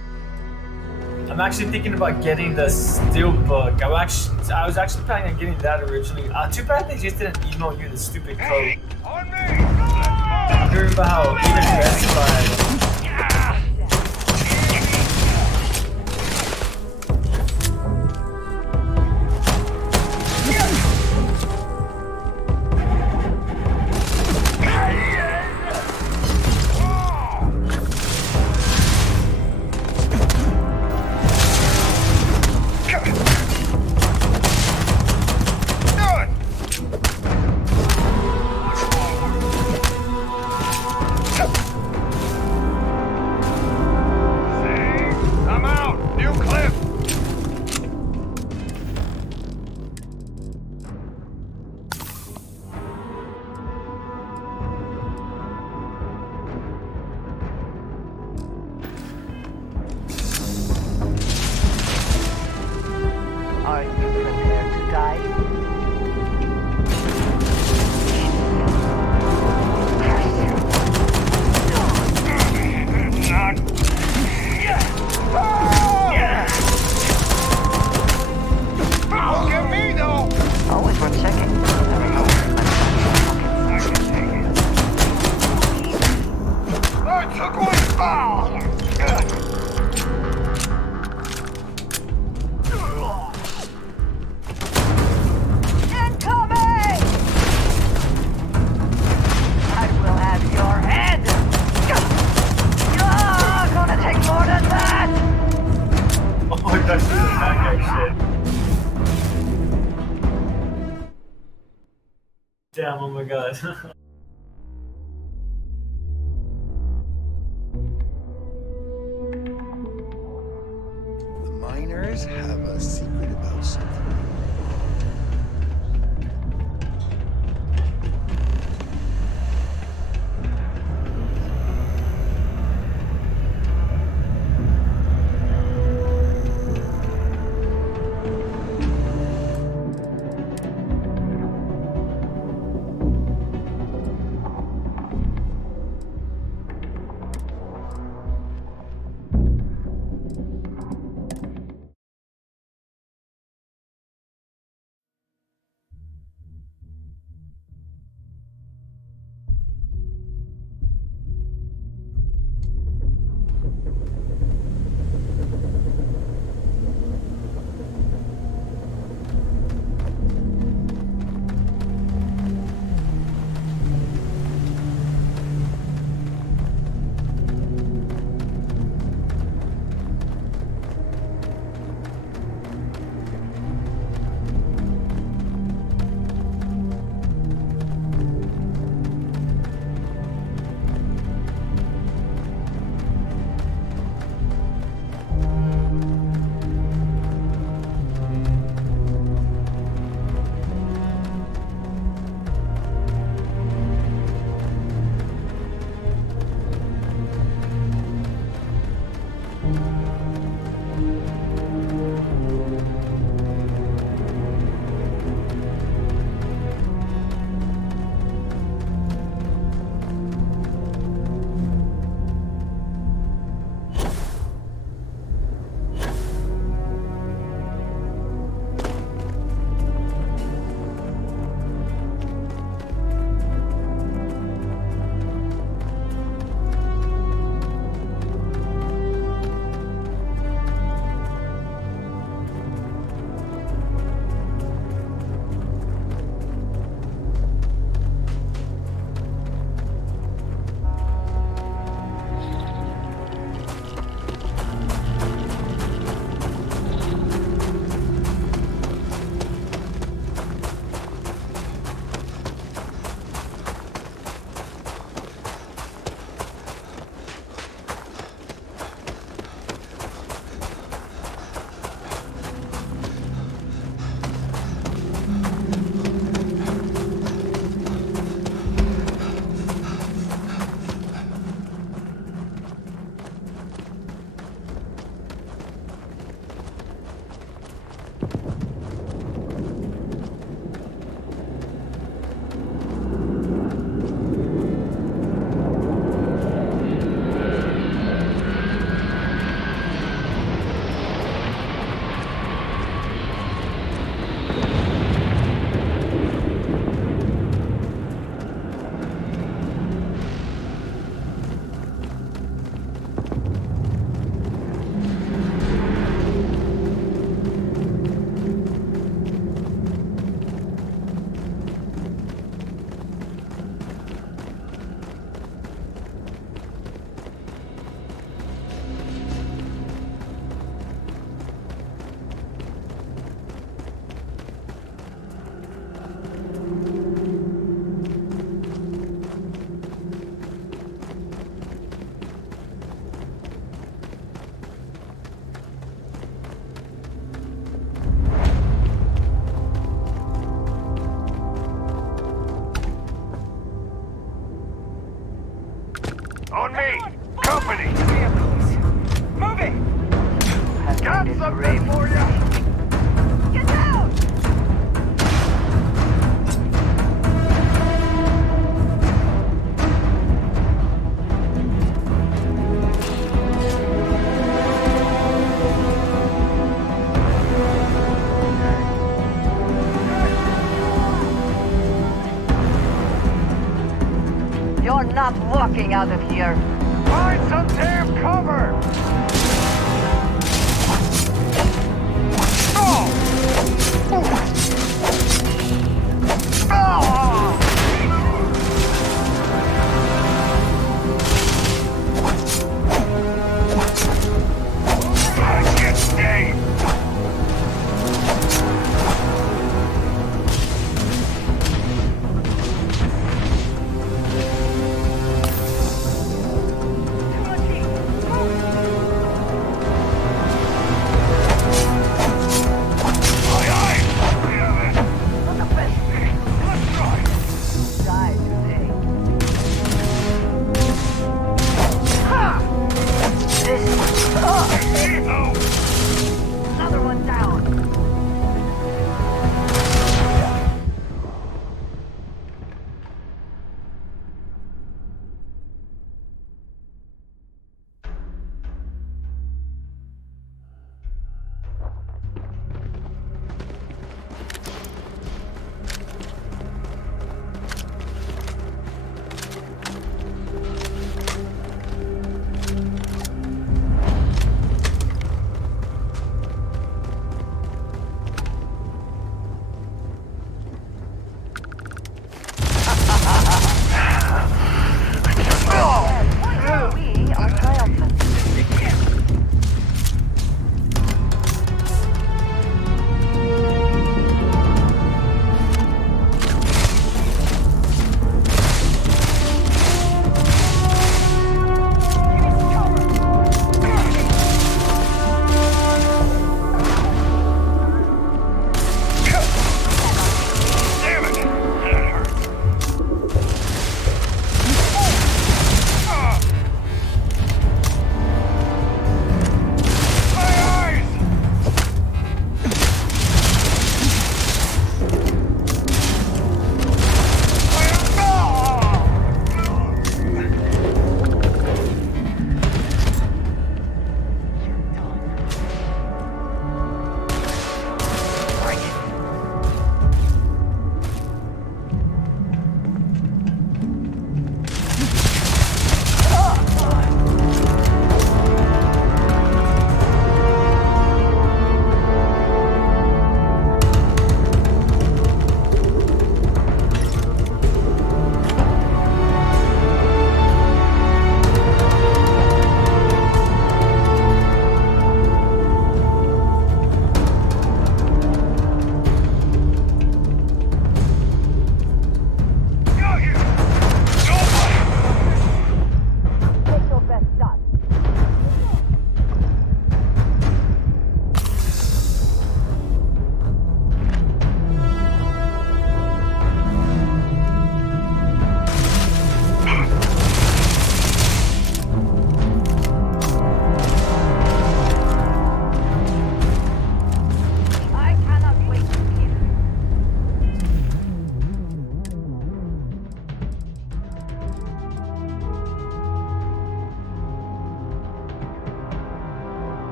actually thinking about getting the Steelbook. I was actually planning on getting that originally. Too bad they just didn't email you the stupid code. I remember how even Best Buy. Are you prepared to die? Look at me, though! Always worth checking. I took one foul! Incoming! I will have your head! You're gonna take more than that! Oh my gosh, this is that guy shit. Damn, oh my god. The miners have a secret about something. I'm not walking out of here. Find some damn cover! I can't stay!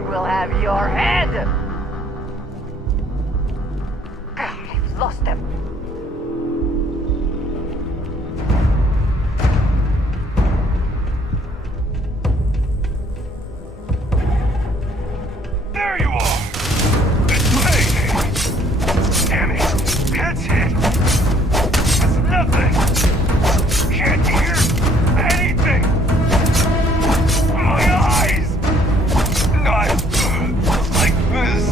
I will have your head! I've lost him. There you are! This way! Damn it! That's it! That's nothing! Can't hear anything! My eyes! Not like this!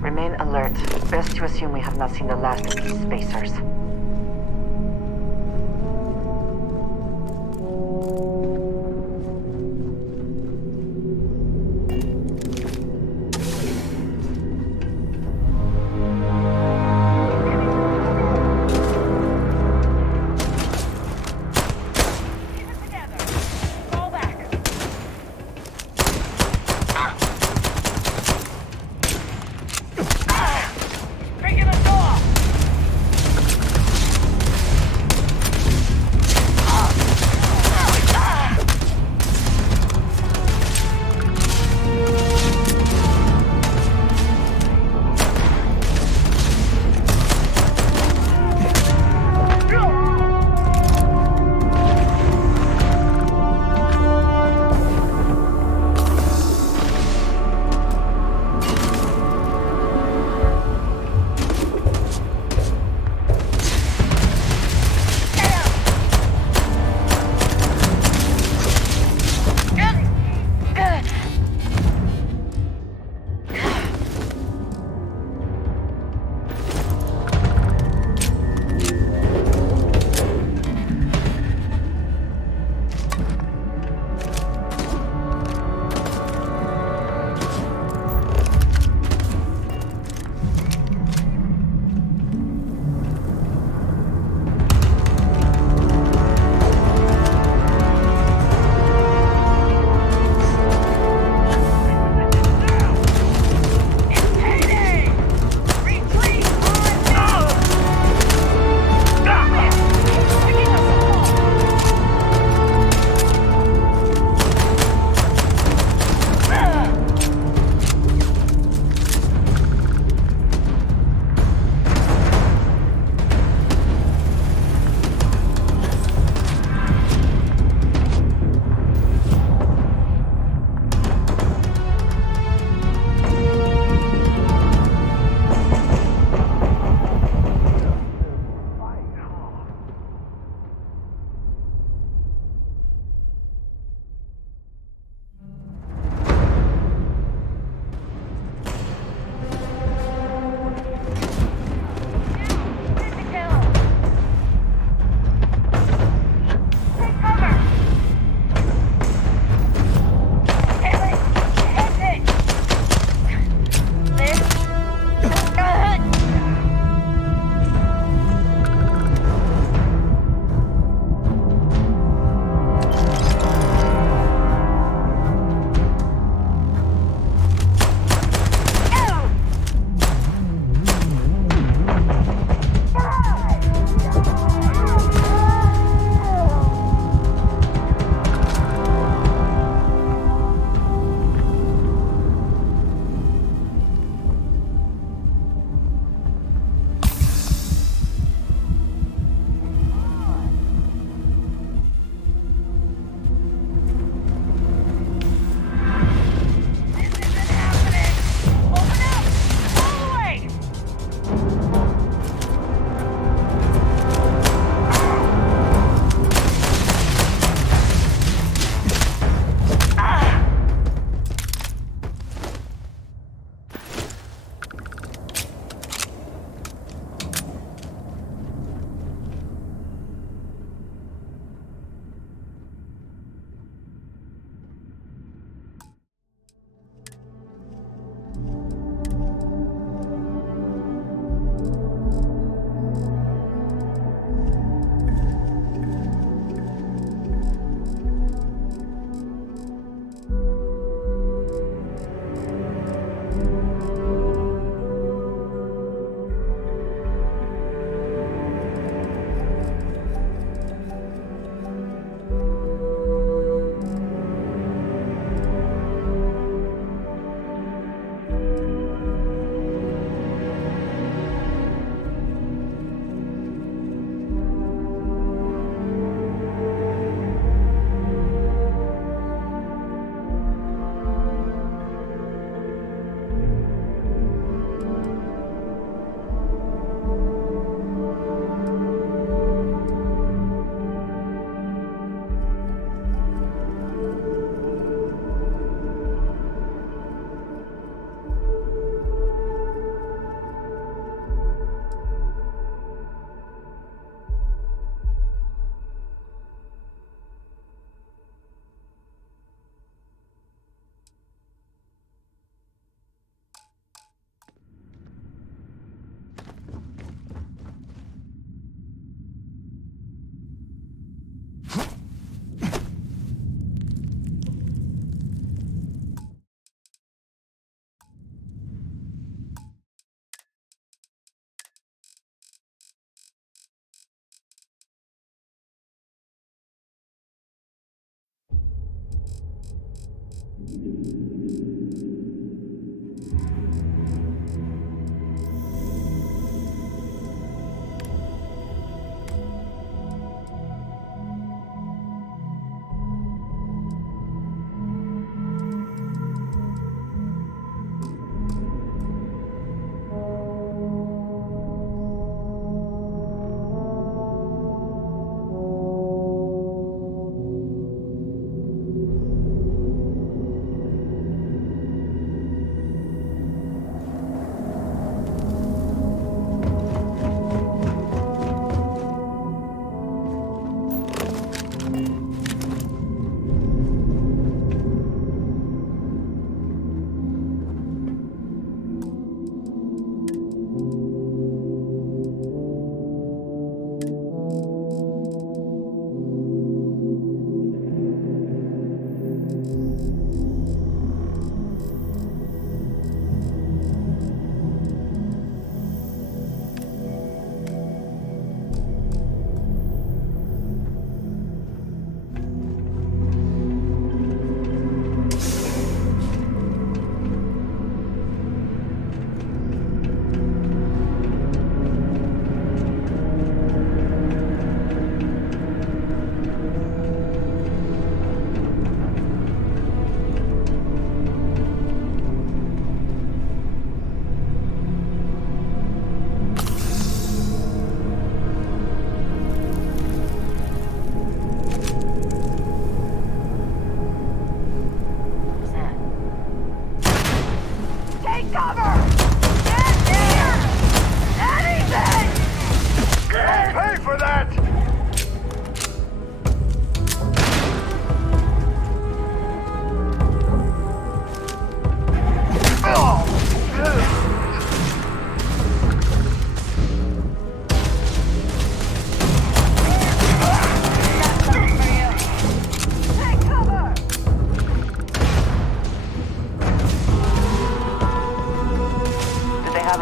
Remain alert. Best to assume we have not seen the last of these spacers.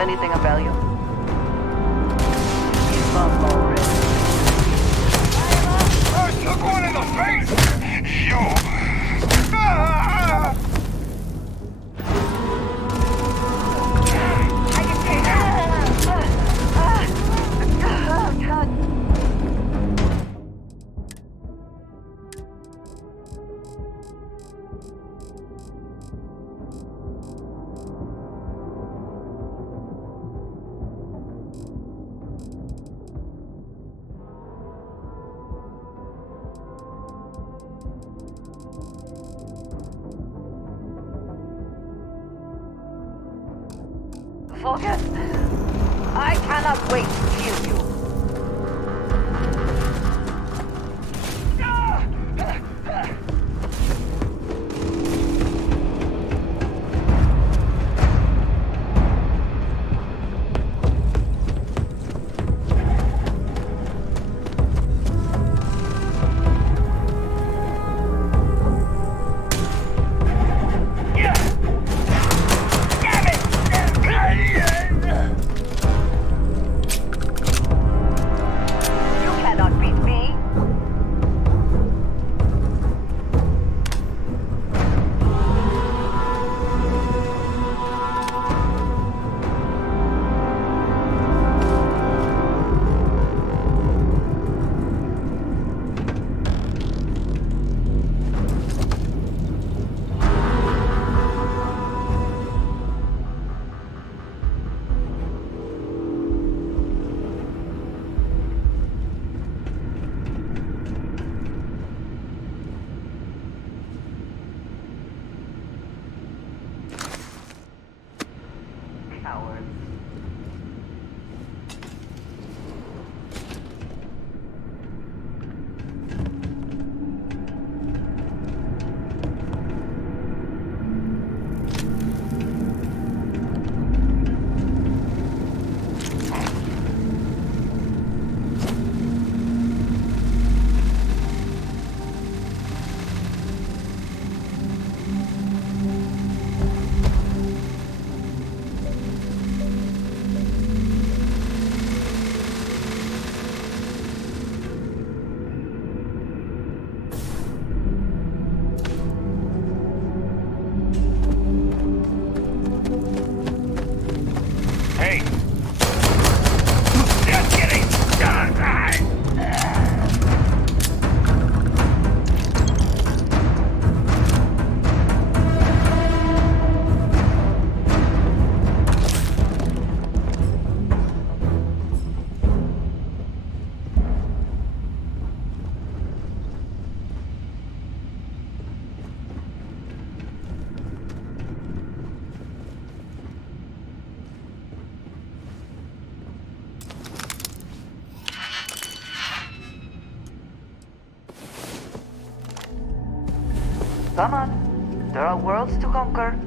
anything of value? Give up already. I took one in the face! You! Ah! I can take God. Focus! I cannot wait to kill you. Hey! Just getting started! Come on. There are worlds to conquer.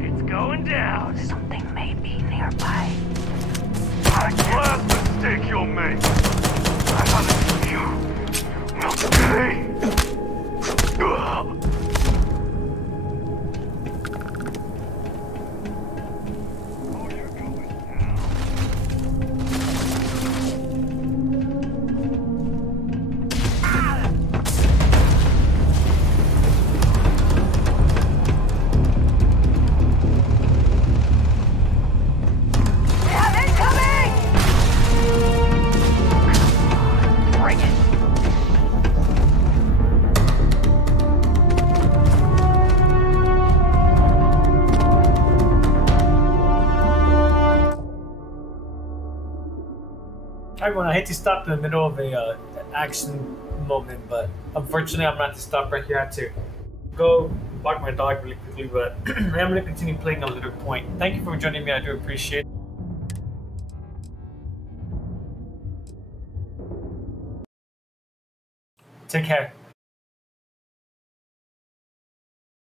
It's going down. Something may be nearby. Last mistake you'll make. You will pay. Everyone, I hate to stop in the middle of a action moment, but unfortunately I'm not to stop right here. I have to go walk my dog really quickly, but I'm going to continue playing a little point. Thank you for joining me. I do appreciate it. Take care.